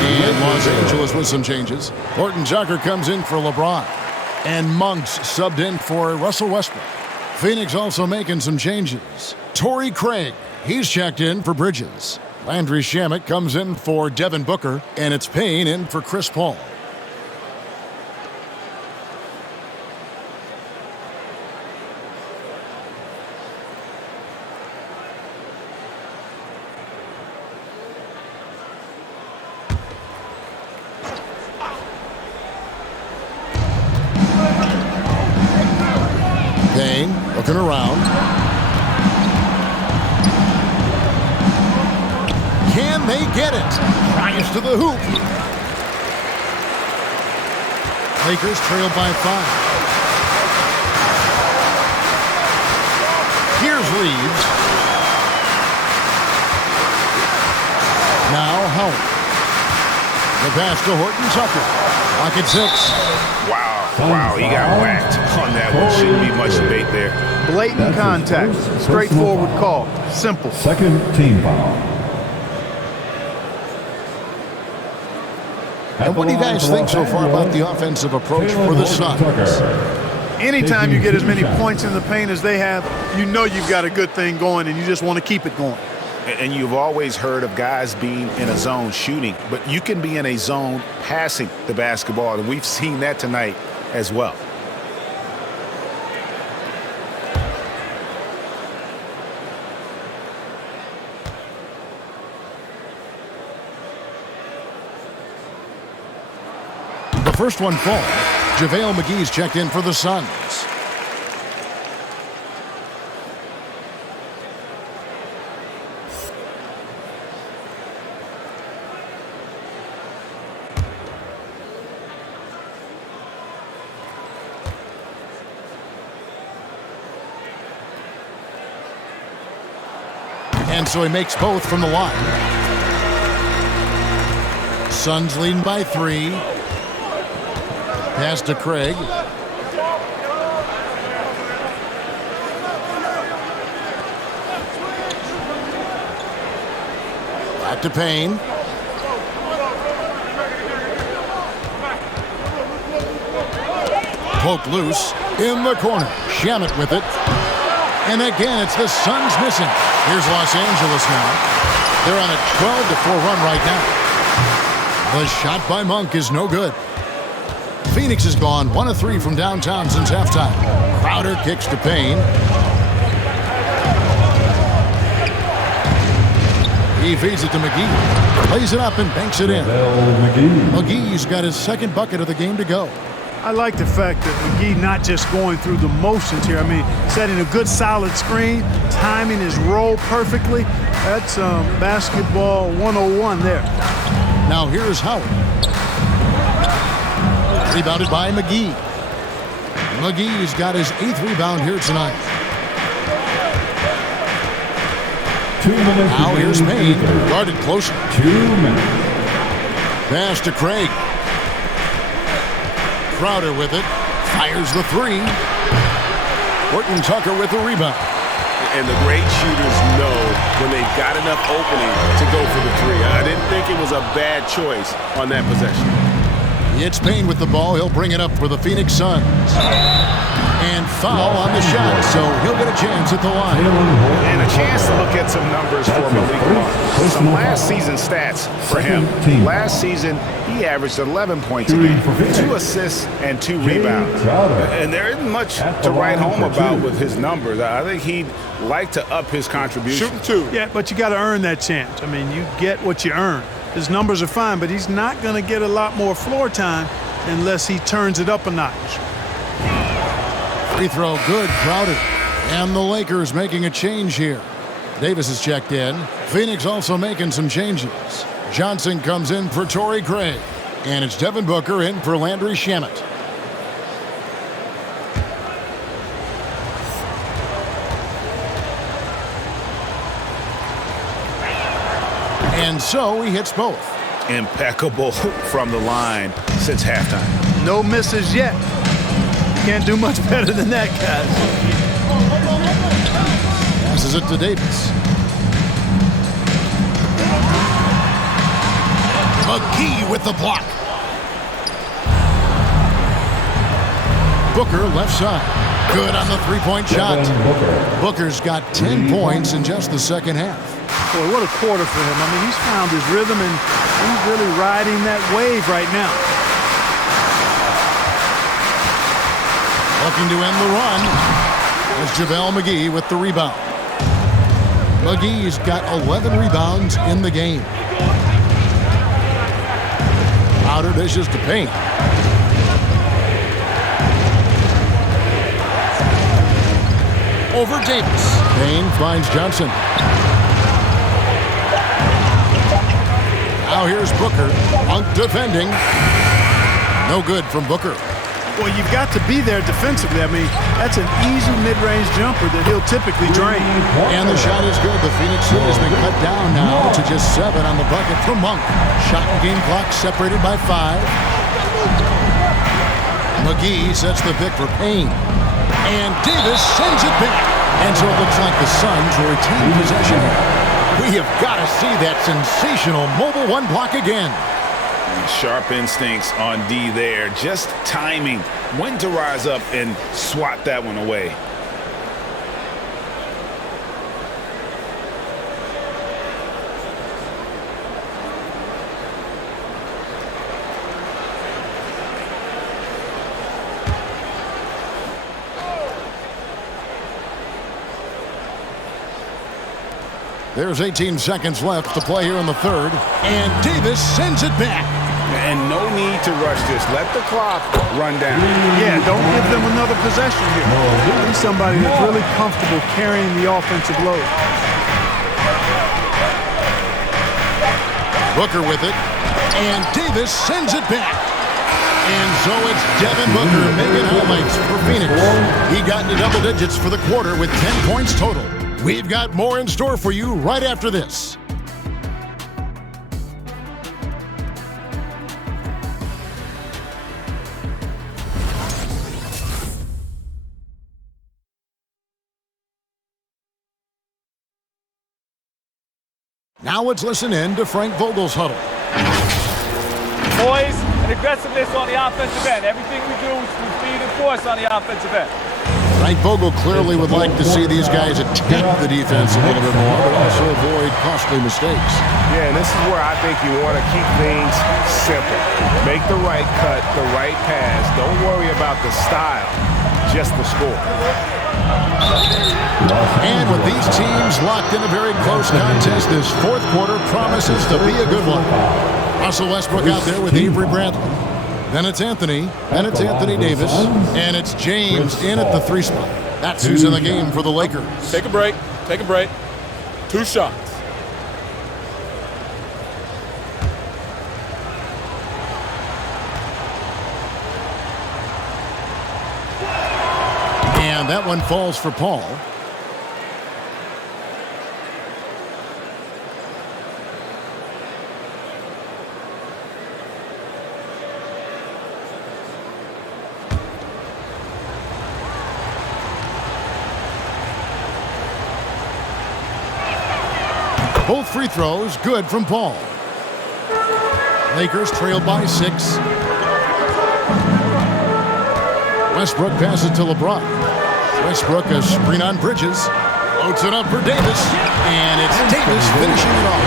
And Los Angeles with some changes. Horton Tucker comes in for LeBron. And Monk's subbed in for Russell Westbrook. Phoenix also making some changes. Torrey Craig, he's checked in for Bridges. Landry Shamet comes in for Devin Booker. And it's Payne in for Chris Paul. Payne looking around. Can they get it? Drives to the hoop. Lakers trail by 5. Here's Reeves. Now Howard. The pass to Horton Tucker. Pocket 6. Wow, he got whacked on that one. Shouldn't be much debate there. Blatant contact. Straightforward call. Simple. Second team foul. And what do you guys think so far about the offensive approach for the Suns? Anytime you get as many points in the paint as they have, you know you've got a good thing going, and you just want to keep it going. And you've always heard of guys being in a zone shooting, but you can be in a zone passing the basketball, and we've seen that tonight as well. The first one falls. JaVale McGee's checked in for the Suns. And so he makes both from the line. Suns leading by 3. Pass to Craig. Back to Payne. Poke loose in the corner. Shamet with it. And again, it's the Suns missing. Here's Los Angeles now. They're on a 12-4 run right now. The shot by Monk is no good. Phoenix has gone 1 of 3 from downtown since halftime. Crowder kicks to Payne. He feeds it to McGee. Plays it up and banks it in. McGee's got his second bucket of the game to go. I like the fact that McGee not just going through the motions here. I mean, setting a good solid screen, timing his roll perfectly. That's basketball 101 there. Now here's Howard. Rebounded by McGee. McGee's got his 8th rebound here tonight. 2 minutes. Now here's Payne. Guarded closer. 2 minutes. Pass to Craig. Crowder with it. Fires the 3. Horton Tucker with the rebound. And the great shooters know when they've got enough opening to go for the 3. I didn't think it was a bad choice on that possession. It's Payne with the ball. He'll bring it up for the Phoenix Suns. And foul on the shot, so he'll get a chance at the line. And a chance to look at some numbers for Malik Monk. Some last season stats for him. Last season, he averaged 11 points a game, 2 assists and 2 rebounds. And there isn't much to write home about with his numbers. I think he'd like to up his contribution. Shooting 2. Yeah, but you got to earn that chance. I mean, you get what you earn. His numbers are fine, but he's not going to get a lot more floor time unless he turns it up a notch. Free throw good, Crowder. And the Lakers making a change here. Davis is checked in. Phoenix also making some changes. Johnson comes in for Torrey Craig. And it's Devin Booker in for Landry Shamet. And so he hits both. Impeccable from the line since halftime. No misses yet. Can't do much better than that, guys. Passes it to Davis. McGee with the block. Booker left side. Good on the three-point shot. Booker's got 10 points in just the second half. Boy, what a quarter for him. I mean, he's found his rhythm, and he's really riding that wave right now. Looking to end the run is JaVale McGee with the rebound. McGee's got 11 rebounds in the game. Outer dishes to Payne. Over Davis. Payne finds Johnson. Now here's Booker. Monk defending. No good from Booker. Well, you've got to be there defensively. I mean, that's an easy mid-range jumper that he'll typically drain. And the shot is good. The Phoenix Suns has been cut down now to just 7 on the bucket from Monk. Shot and game clock separated by 5. McGee sets the pick for Payne. And Davis sends it back. And so it looks like the Suns will retain possession here. We have got to see that sensational mobile one block again. Sharp instincts on D there. Just timing when to rise up and swat that one away. There's 18 seconds left to play here in the third. And Davis sends it back. And no need to rush this. Let the clock run down. Yeah, don't give them another possession here. He's somebody that's really comfortable carrying the offensive load. Booker with it. And Davis sends it back. And so it's Devin Booker making highlights for Phoenix. He got into double digits for the quarter with 10 points total. We've got more in store for you right after this. Now let's listen in to Frank Vogel's huddle. Poise and aggressiveness on the offensive end. Everything we do is through speed and force on the offensive end. Frank Vogel clearly would like to see these guys attack the defense a little bit more, but also avoid costly mistakes. Yeah, and this is where I think you want to keep things simple. Make the right cut, the right pass. Don't worry about the style, just the score. And with these teams locked in a very close contest, this fourth quarter promises to be a good one. Russell Westbrook out there with Avery Bradley. Then it's Anthony, then it's Anthony Davis, and it's James in at the 3 spot. That's who's in the game for the Lakers. Take a break, take a break. 2 shots. And that one falls for Paul. Both free throws good from Paul. Lakers trailed by 6. Westbrook passes to LeBron. Westbrook a screen on Bridges. Loads it up for Davis. And it's Davis finishing it off.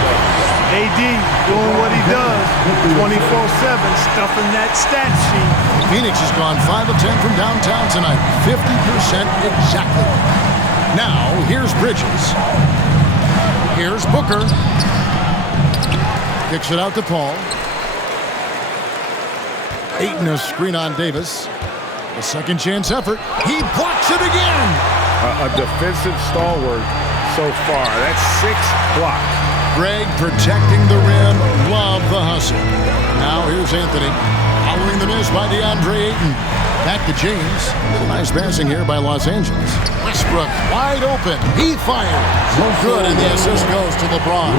AD doing what he does. 24/7 stuffing that stat sheet. Phoenix has gone 5 of 10 from downtown tonight. 50% exactly. Now here's Bridges. Here's Booker. Kicks it out to Paul. Ayton a screen on Davis. A second chance effort. He blocks it again. A defensive stalwart so far. That's 6 blocks. Greg protecting the rim. Love the hustle. Now here's Anthony. Following the miss by DeAndre Ayton. Back to James. Nice passing here by Los Angeles. Westbrook wide open. He fires. Good, and the assist goes to LeBron.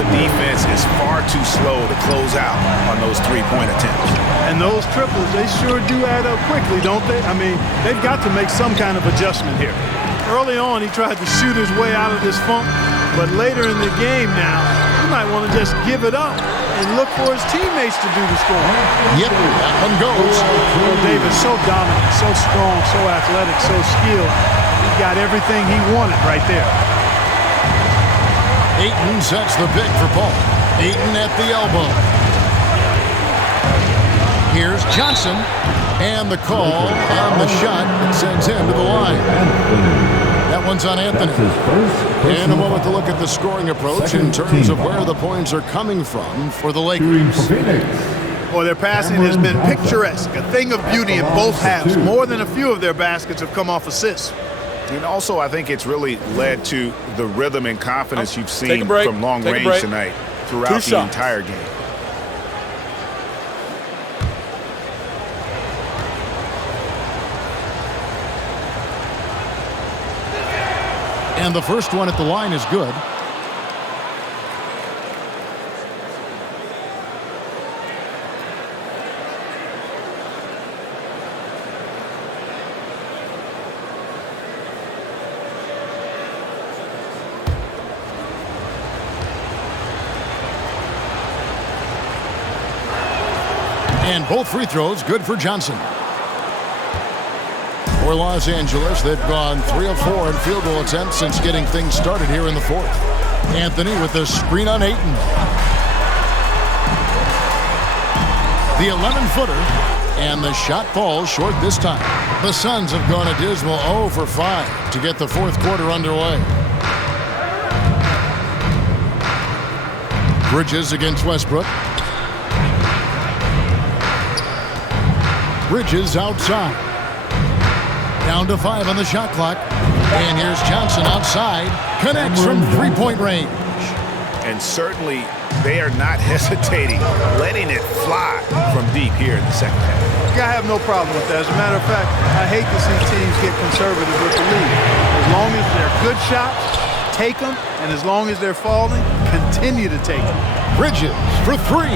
The defense is far too slow to close out on those 3-point attempts. And those triples, they sure do add up quickly, don't they? I mean, they've got to make some kind of adjustment here. Early on, he tried to shoot his way out of this funk, but later in the game now, you might want to just give it up and look for his teammates to do the scoring. Yep, that one goes. Well, Davis so dominant, so strong, so athletic, so skilled. He got everything he wanted right there. Ayton sets the pick for Paul. Ayton at the elbow. Here's Johnson. And the call on the shot that sends him to the line. That one's on Anthony. And a moment to look at the scoring approach in terms of where the points are coming from for the Lakers. Well, their passing has been picturesque, a thing of beauty in both halves. More than a few of their baskets have come off assists. And also, I think it's really led to the rhythm and confidence you've seen from long range tonight throughout the entire game. And the first one at the line is good. And both free throws good for Johnson. For Los Angeles, they've gone 3 of 4 in field goal attempts since getting things started here in the fourth. Anthony with the screen on Ayton. The 11-footer, and the shot falls short this time. The Suns have gone a dismal 0 for 5 to get the fourth quarter underway. Bridges against Westbrook. Bridges outside. Down to 5 on the shot clock. And here's Johnson outside. Connects from three-point range. And certainly they are not hesitating, letting it fly from deep here in the second half. I have no problem with that. As a matter of fact, I hate to see teams get conservative with the lead. As long as they're good shots, take them. And as long as they're falling, continue to take them. Bridges for 3.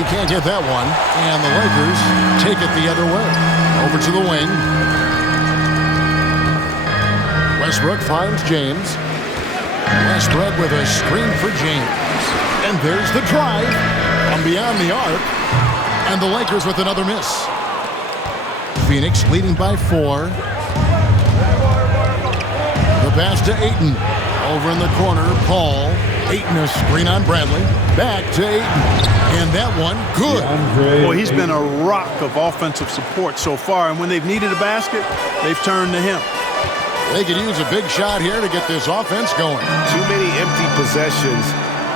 He can't get that one. And the Lakers take it the other way. Over to the wing. Westbrook finds James. Westbrook with a screen for James. And there's the drive from beyond the arc. And the Lakers with another miss. Phoenix leading by 4. The pass to Ayton. Over in the corner, Paul. Ayton a screen on Bradley. Back to Ayton. And that one, good. Boy, he's been a rock of offensive support so far. And when they've needed a basket, they've turned to him. They could use a big shot here to get this offense going. Too many empty possessions.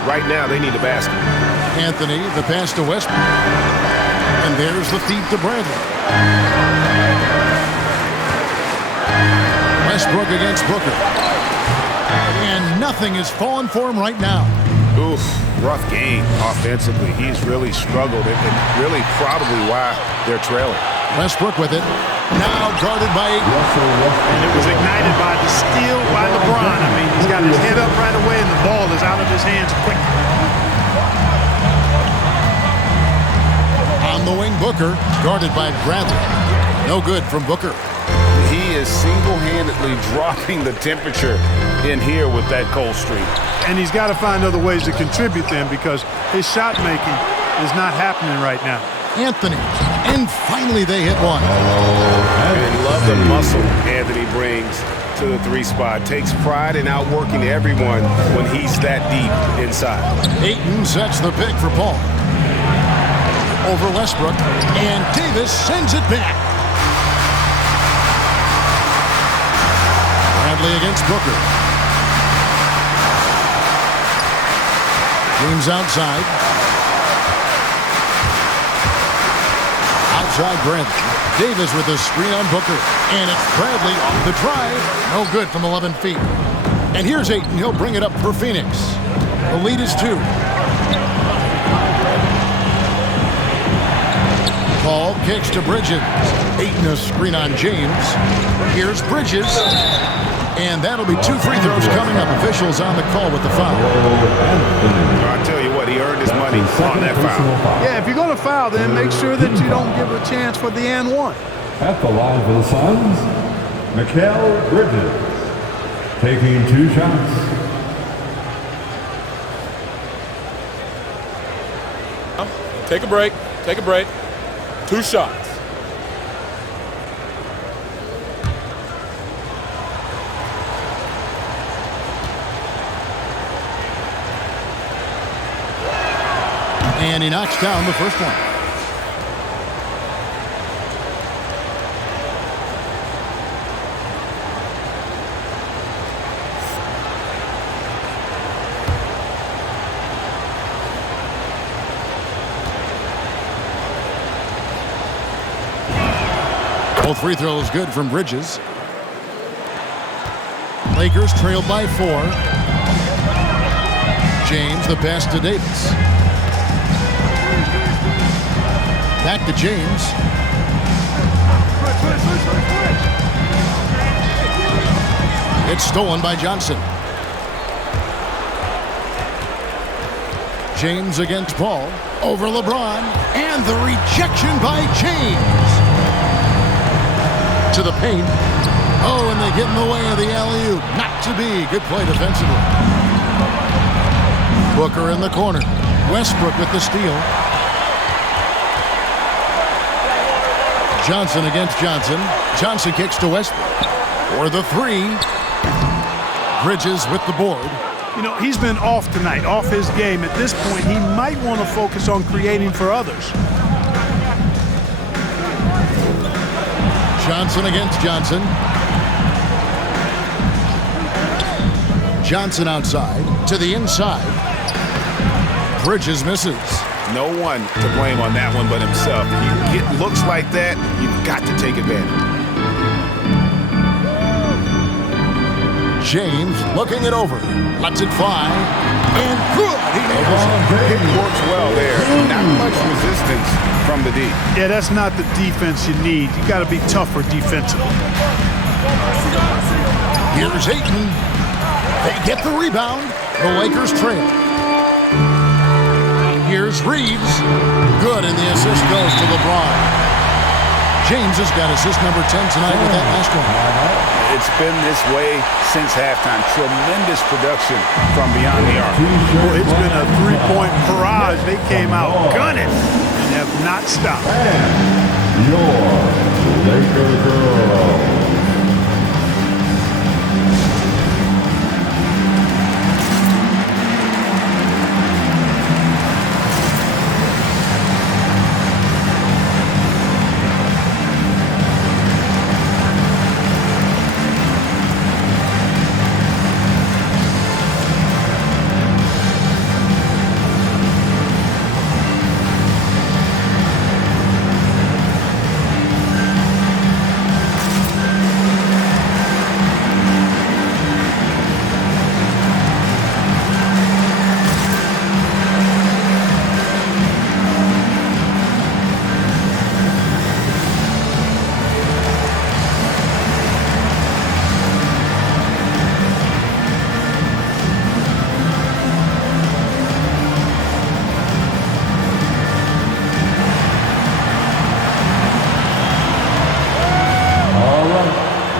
Right now, they need a basket. Anthony, the pass to Westbrook. And there's the feed to Bradley. Westbrook against Booker. And nothing is falling for him right now. Oof, rough game offensively. He's really struggled and really probably why they're trailing. Westbrook with it. Now guarded by Ayton. And it was ignited by the steal by LeBron. I mean, he's got his head up right away and the ball is out of his hands quick. On the wing, Booker, guarded by Bradley. No good from Booker. He is single-handedly dropping the temperature in here with that cold streak. And he's got to find other ways to contribute then because his shot making is not happening right now. Anthony, and finally they hit one. And love the muscle Anthony brings to the 3 spot. Takes pride in outworking everyone when he's that deep inside. Ayton sets the pick for Paul. Over Westbrook, and Davis sends it back. Bradley against Booker. James outside. Outside Bradley. Davis with a screen on Booker. And it's Bradley off the drive. No good from 11 feet. And here's Ayton. He'll bring it up for Phoenix. The lead is 2. Paul kicks to Bridges. Ayton a screen on James. Here's Bridges. And that'll be 2 free throws coming up. Officials on the call with the foul. I'll tell you what, he earned his money on that foul. Yeah, if you're going to foul, then make sure that you don't give a chance for the and one. At the line for the Suns, Mikal Bridges taking 2 shots. Take a break. Take a break. 2 shots. And he knocks down the first one. Both free throws good from Bridges. Lakers trailed by 4. James, the pass to Davis. Back to James. It's stolen by Johnson. James against Paul. Over LeBron. And the rejection by James. To the paint. Oh, and they get in the way of the alley-oop. Not to be. Good play defensively. Booker in the corner. Westbrook with the steal. Johnson against Johnson. Johnson kicks to Westbrook. For the 3. Bridges with the board. You know, he's been off tonight, off his game. At this point, he might want to focus on creating for others. Johnson against Johnson. Johnson outside to the inside. Bridges misses. No one to blame on that one but himself. You get looks like that, you've got to take advantage. James looking it over. Lets it fly. And good. It works well there. Not much resistance from the D. Yeah, that's not the defense you need. You got to be tougher defensively. Here's Ayton. They get the rebound. The Lakers trail. Here's Reeves. Good, and the assist goes to LeBron. James has got assist number 10 tonight with that last one. It's been this way since halftime. Tremendous production from beyond the arc. Well, it's been a three-point barrage. They came out gunning and have not stopped. Your Laker girl.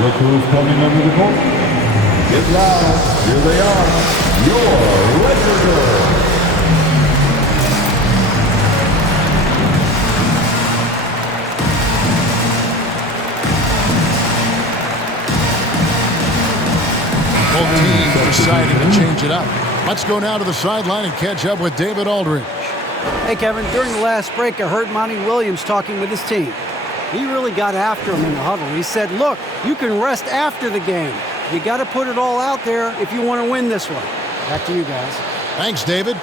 Look who's coming under the court. Get loud. Here they are. Your Laker girls. Both teams deciding to change it up. Let's go now to the sideline and catch up with David Aldridge. Hey, Kevin, during the last break, I heard Monty Williams talking with his team. He really got after him in the huddle. He said, look, you can rest after the game. You got to put it all out there if you want to win this one. Back to you guys. Thanks, David.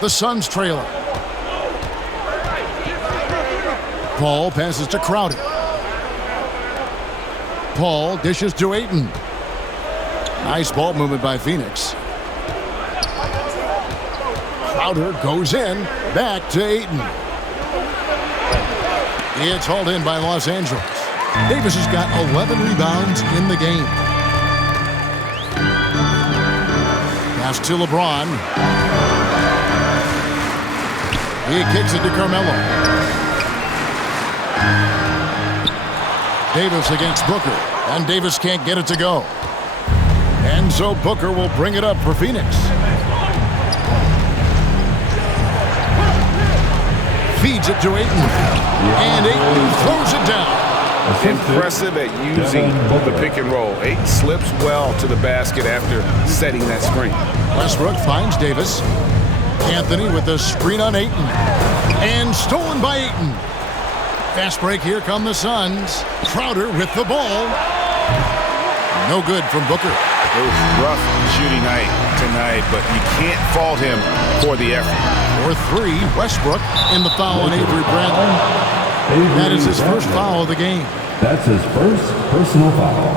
The Suns trailer. Paul passes to Crowder. Paul dishes to Ayton. Nice ball movement by Phoenix. Crowder goes in, back to Ayton. It's hauled in by Los Angeles. Davis has got 11 rebounds in the game. Pass to LeBron. He kicks it to Carmelo. Davis against Booker, and Davis can't get it to go. And so Booker will bring it up for Phoenix. Feeds it to Ayton. And Ayton throws it down. Impressive at using the pick and roll. Ayton slips well to the basket after setting that screen. Westbrook finds Davis. Anthony with the screen on Ayton. And stolen by Ayton. Fast break, here come the Suns. Crowder with the ball. No good from Booker. It was rough shooting night tonight, but you can't fault him for the effort. For 3, Westbrook in the foul on Avery Bradley. That is his first foul of the game. That's his first personal foul.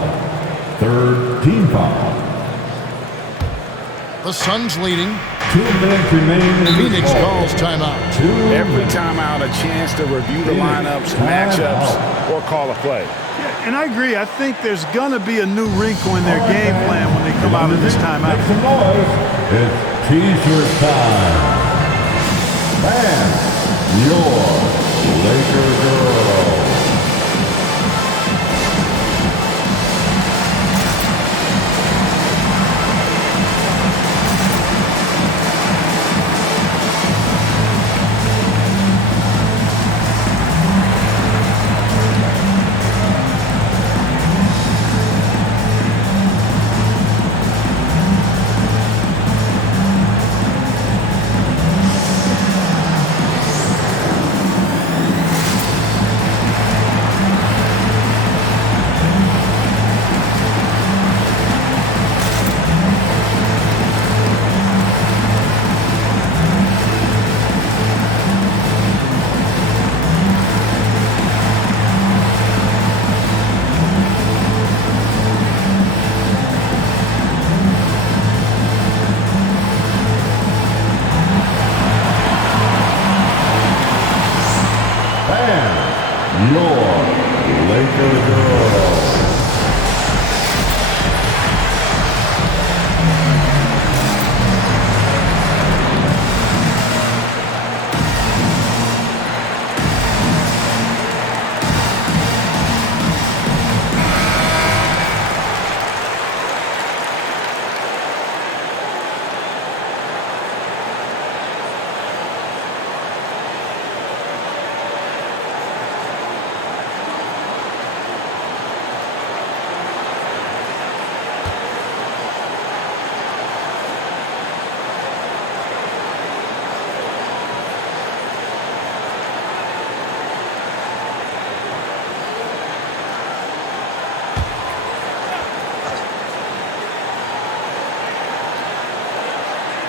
3rd team foul. The Suns leading. 2 minutes remain. Phoenix calls timeout. Every timeout, a chance to review the lineups, matchups, or call a play. Yeah, and I agree. I think there's going to be a new wrinkle in their game plan when they come out of this timeout. Make some noise. It's T-shirt time. And your Laker girl.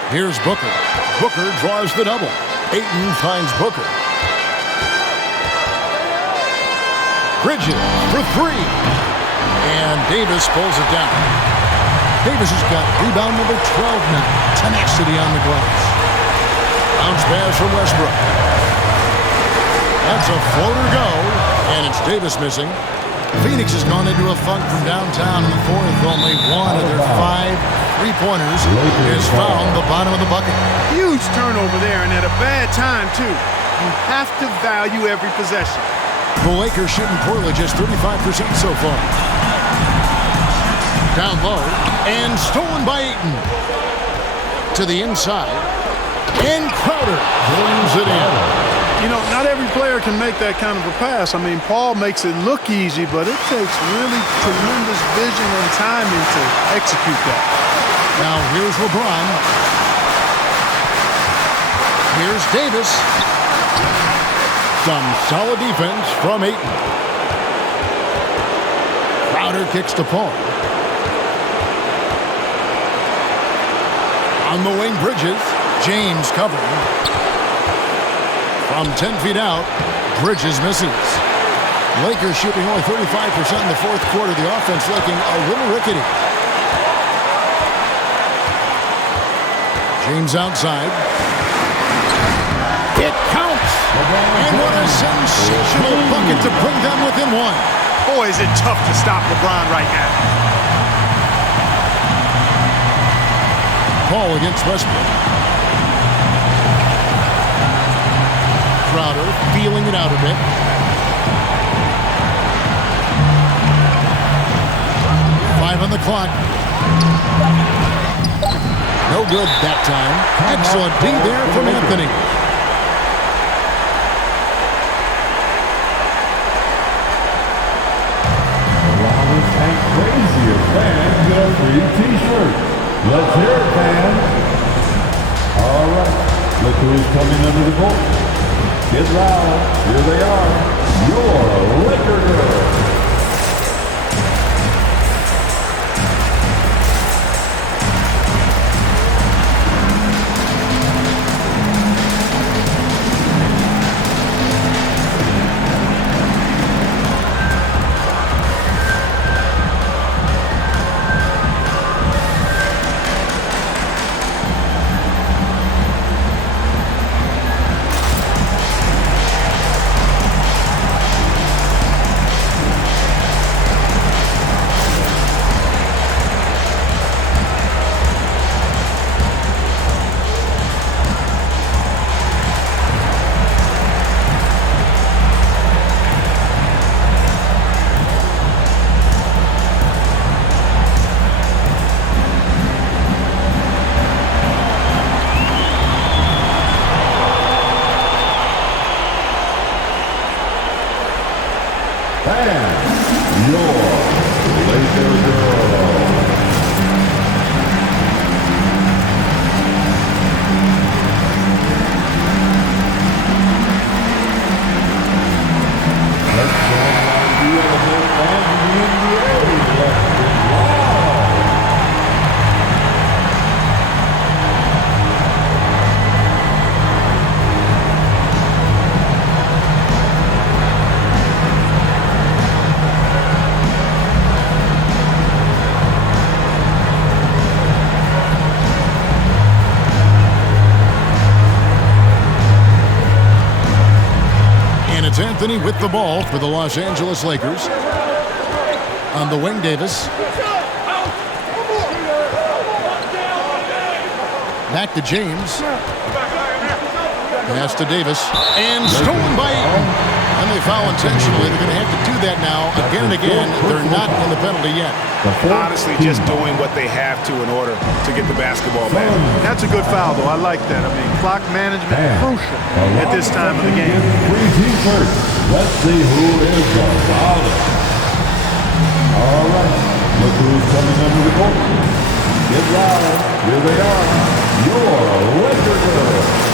Here's Booker. Booker draws the double. Ayton finds Booker. Bridges for 3. And Davis pulls it down. Davis has got rebound number 12 now. Tenacity on the glass. Bounce pass from Westbrook. That's a floater go. And it's Davis missing. Phoenix has gone into a funk from downtown in the 4th. Only 1 of their 5 3-pointers has found the bottom of the bucket. Huge turnover there, and at a bad time, too. You have to value every possession. The Lakers shooting poorly, just 35% so far. Down low, and stolen by Ayton. To the inside, and Crowder brings it in. You know, not every player can make that kind of a pass. I mean, Paul makes it look easy, but it takes really tremendous vision and timing to execute that. Now here's LeBron. Here's Davis. Some solid defense from Ayton. Crowder kicks to Paul. On the wing, Bridges. James covering. From 10 feet out, Bridges misses. Lakers shooting only 35% in the 4th quarter. The offense looking a little rickety. James outside. It counts! And what a sensational bucket to bring them within 1. Boy, is it tough to stop LeBron right now. Paul against Westbrook. Crowder feeling it out a bit. Five on the clock. No good that time. Excellent D there from Anthony. Loudest and craziest fans get a free T-shirt. Let's hear it, fans. All right. Look who's coming under the court. Get loud. Here they are. Your Laker girls. Anthony with the ball for the Los Angeles Lakers. On the wing, Davis. Back to James. Pass to Davis. And stolen by Eaton. And they foul intentionally. They're going to have to do that now again and again. They're not in the penalty yet. Honestly, just doing what they have to in order to get the basketball back. That's a good foul, though. I like that. I mean, clock management crucial at this time of the game. Let's see who is the loudest. All right. Look who's coming under the court. Get loud. Here they are. Your Laker girls.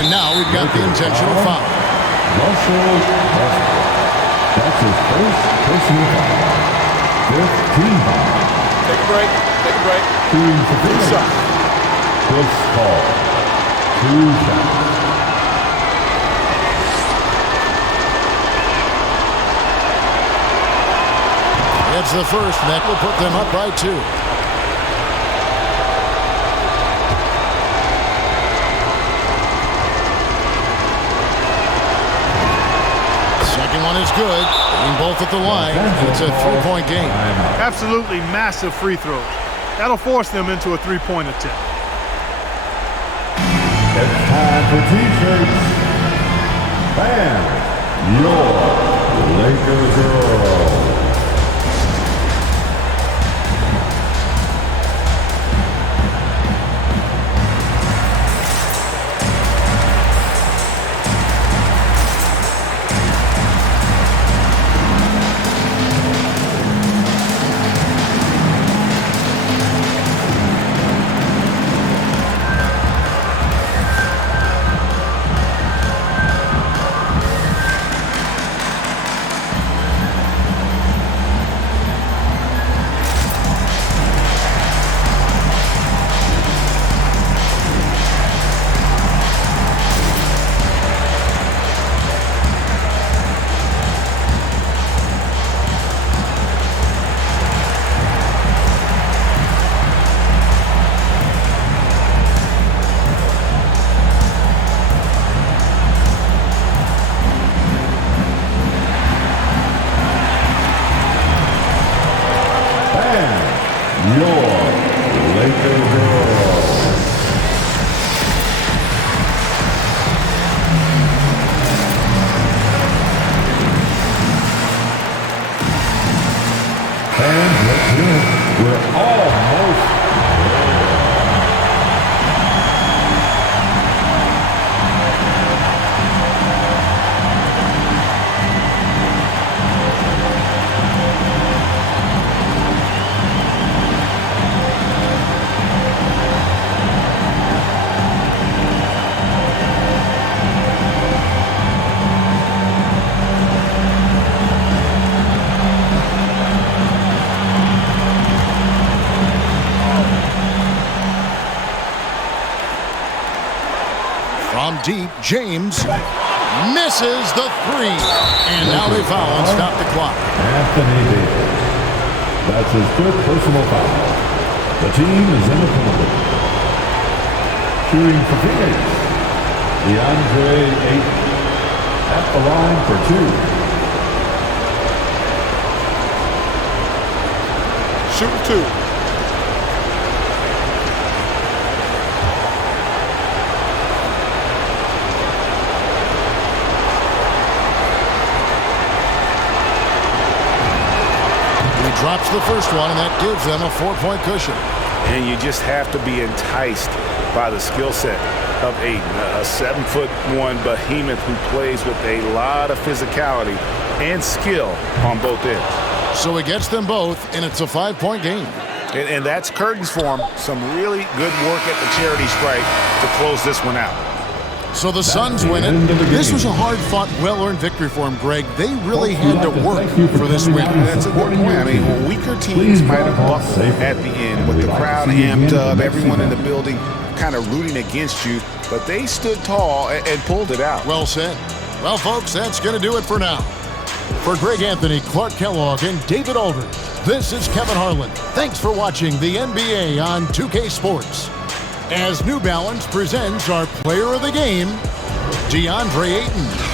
And now we've got the intentional foul. That's his first personal foul. 15 foul. Take a break. Take a break. Two shots. Chris Paul. 2 shots. It's the first. That will put them up by 2. one is good. Aim both at the line. It's a three-point game. Absolutely massive free throws. That'll force them into a three-point attempt. It's time for T-shirts. Bam! Your Lakers girl. Deep, James misses the three. And now they foul and stop the clock. Anthony Davis. That's his fifth personal foul. The team is in the penalty. Shooting for Phoenix, DeAndre Ayton at the line for two. Shoot two. Drops the first one, and that gives them a 4-point cushion. And you just have to be enticed by the skill set of Ayton, a 7'1" behemoth who plays with a lot of physicality and skill on both ends. So he gets them both, and it's a 5-point game. And that's curtains for him. Some really good work at the charity stripe to close this one out. So the Suns win it. This was a hard-fought, well-earned victory for them, Greg. They really had to work for this win. That's a good point. I mean, weaker teams might have buckled at the end with the crowd amped up, everyone in the building kind of rooting against you, but they stood tall and pulled it out. Well said. Well, folks, that's going to do it for now. For Greg Anthony, Clark Kellogg, and David Aldridge, this is Kevin Harlan. Thanks for watching the NBA on 2K Sports. As New Balance presents our player of the game, DeAndre Ayton.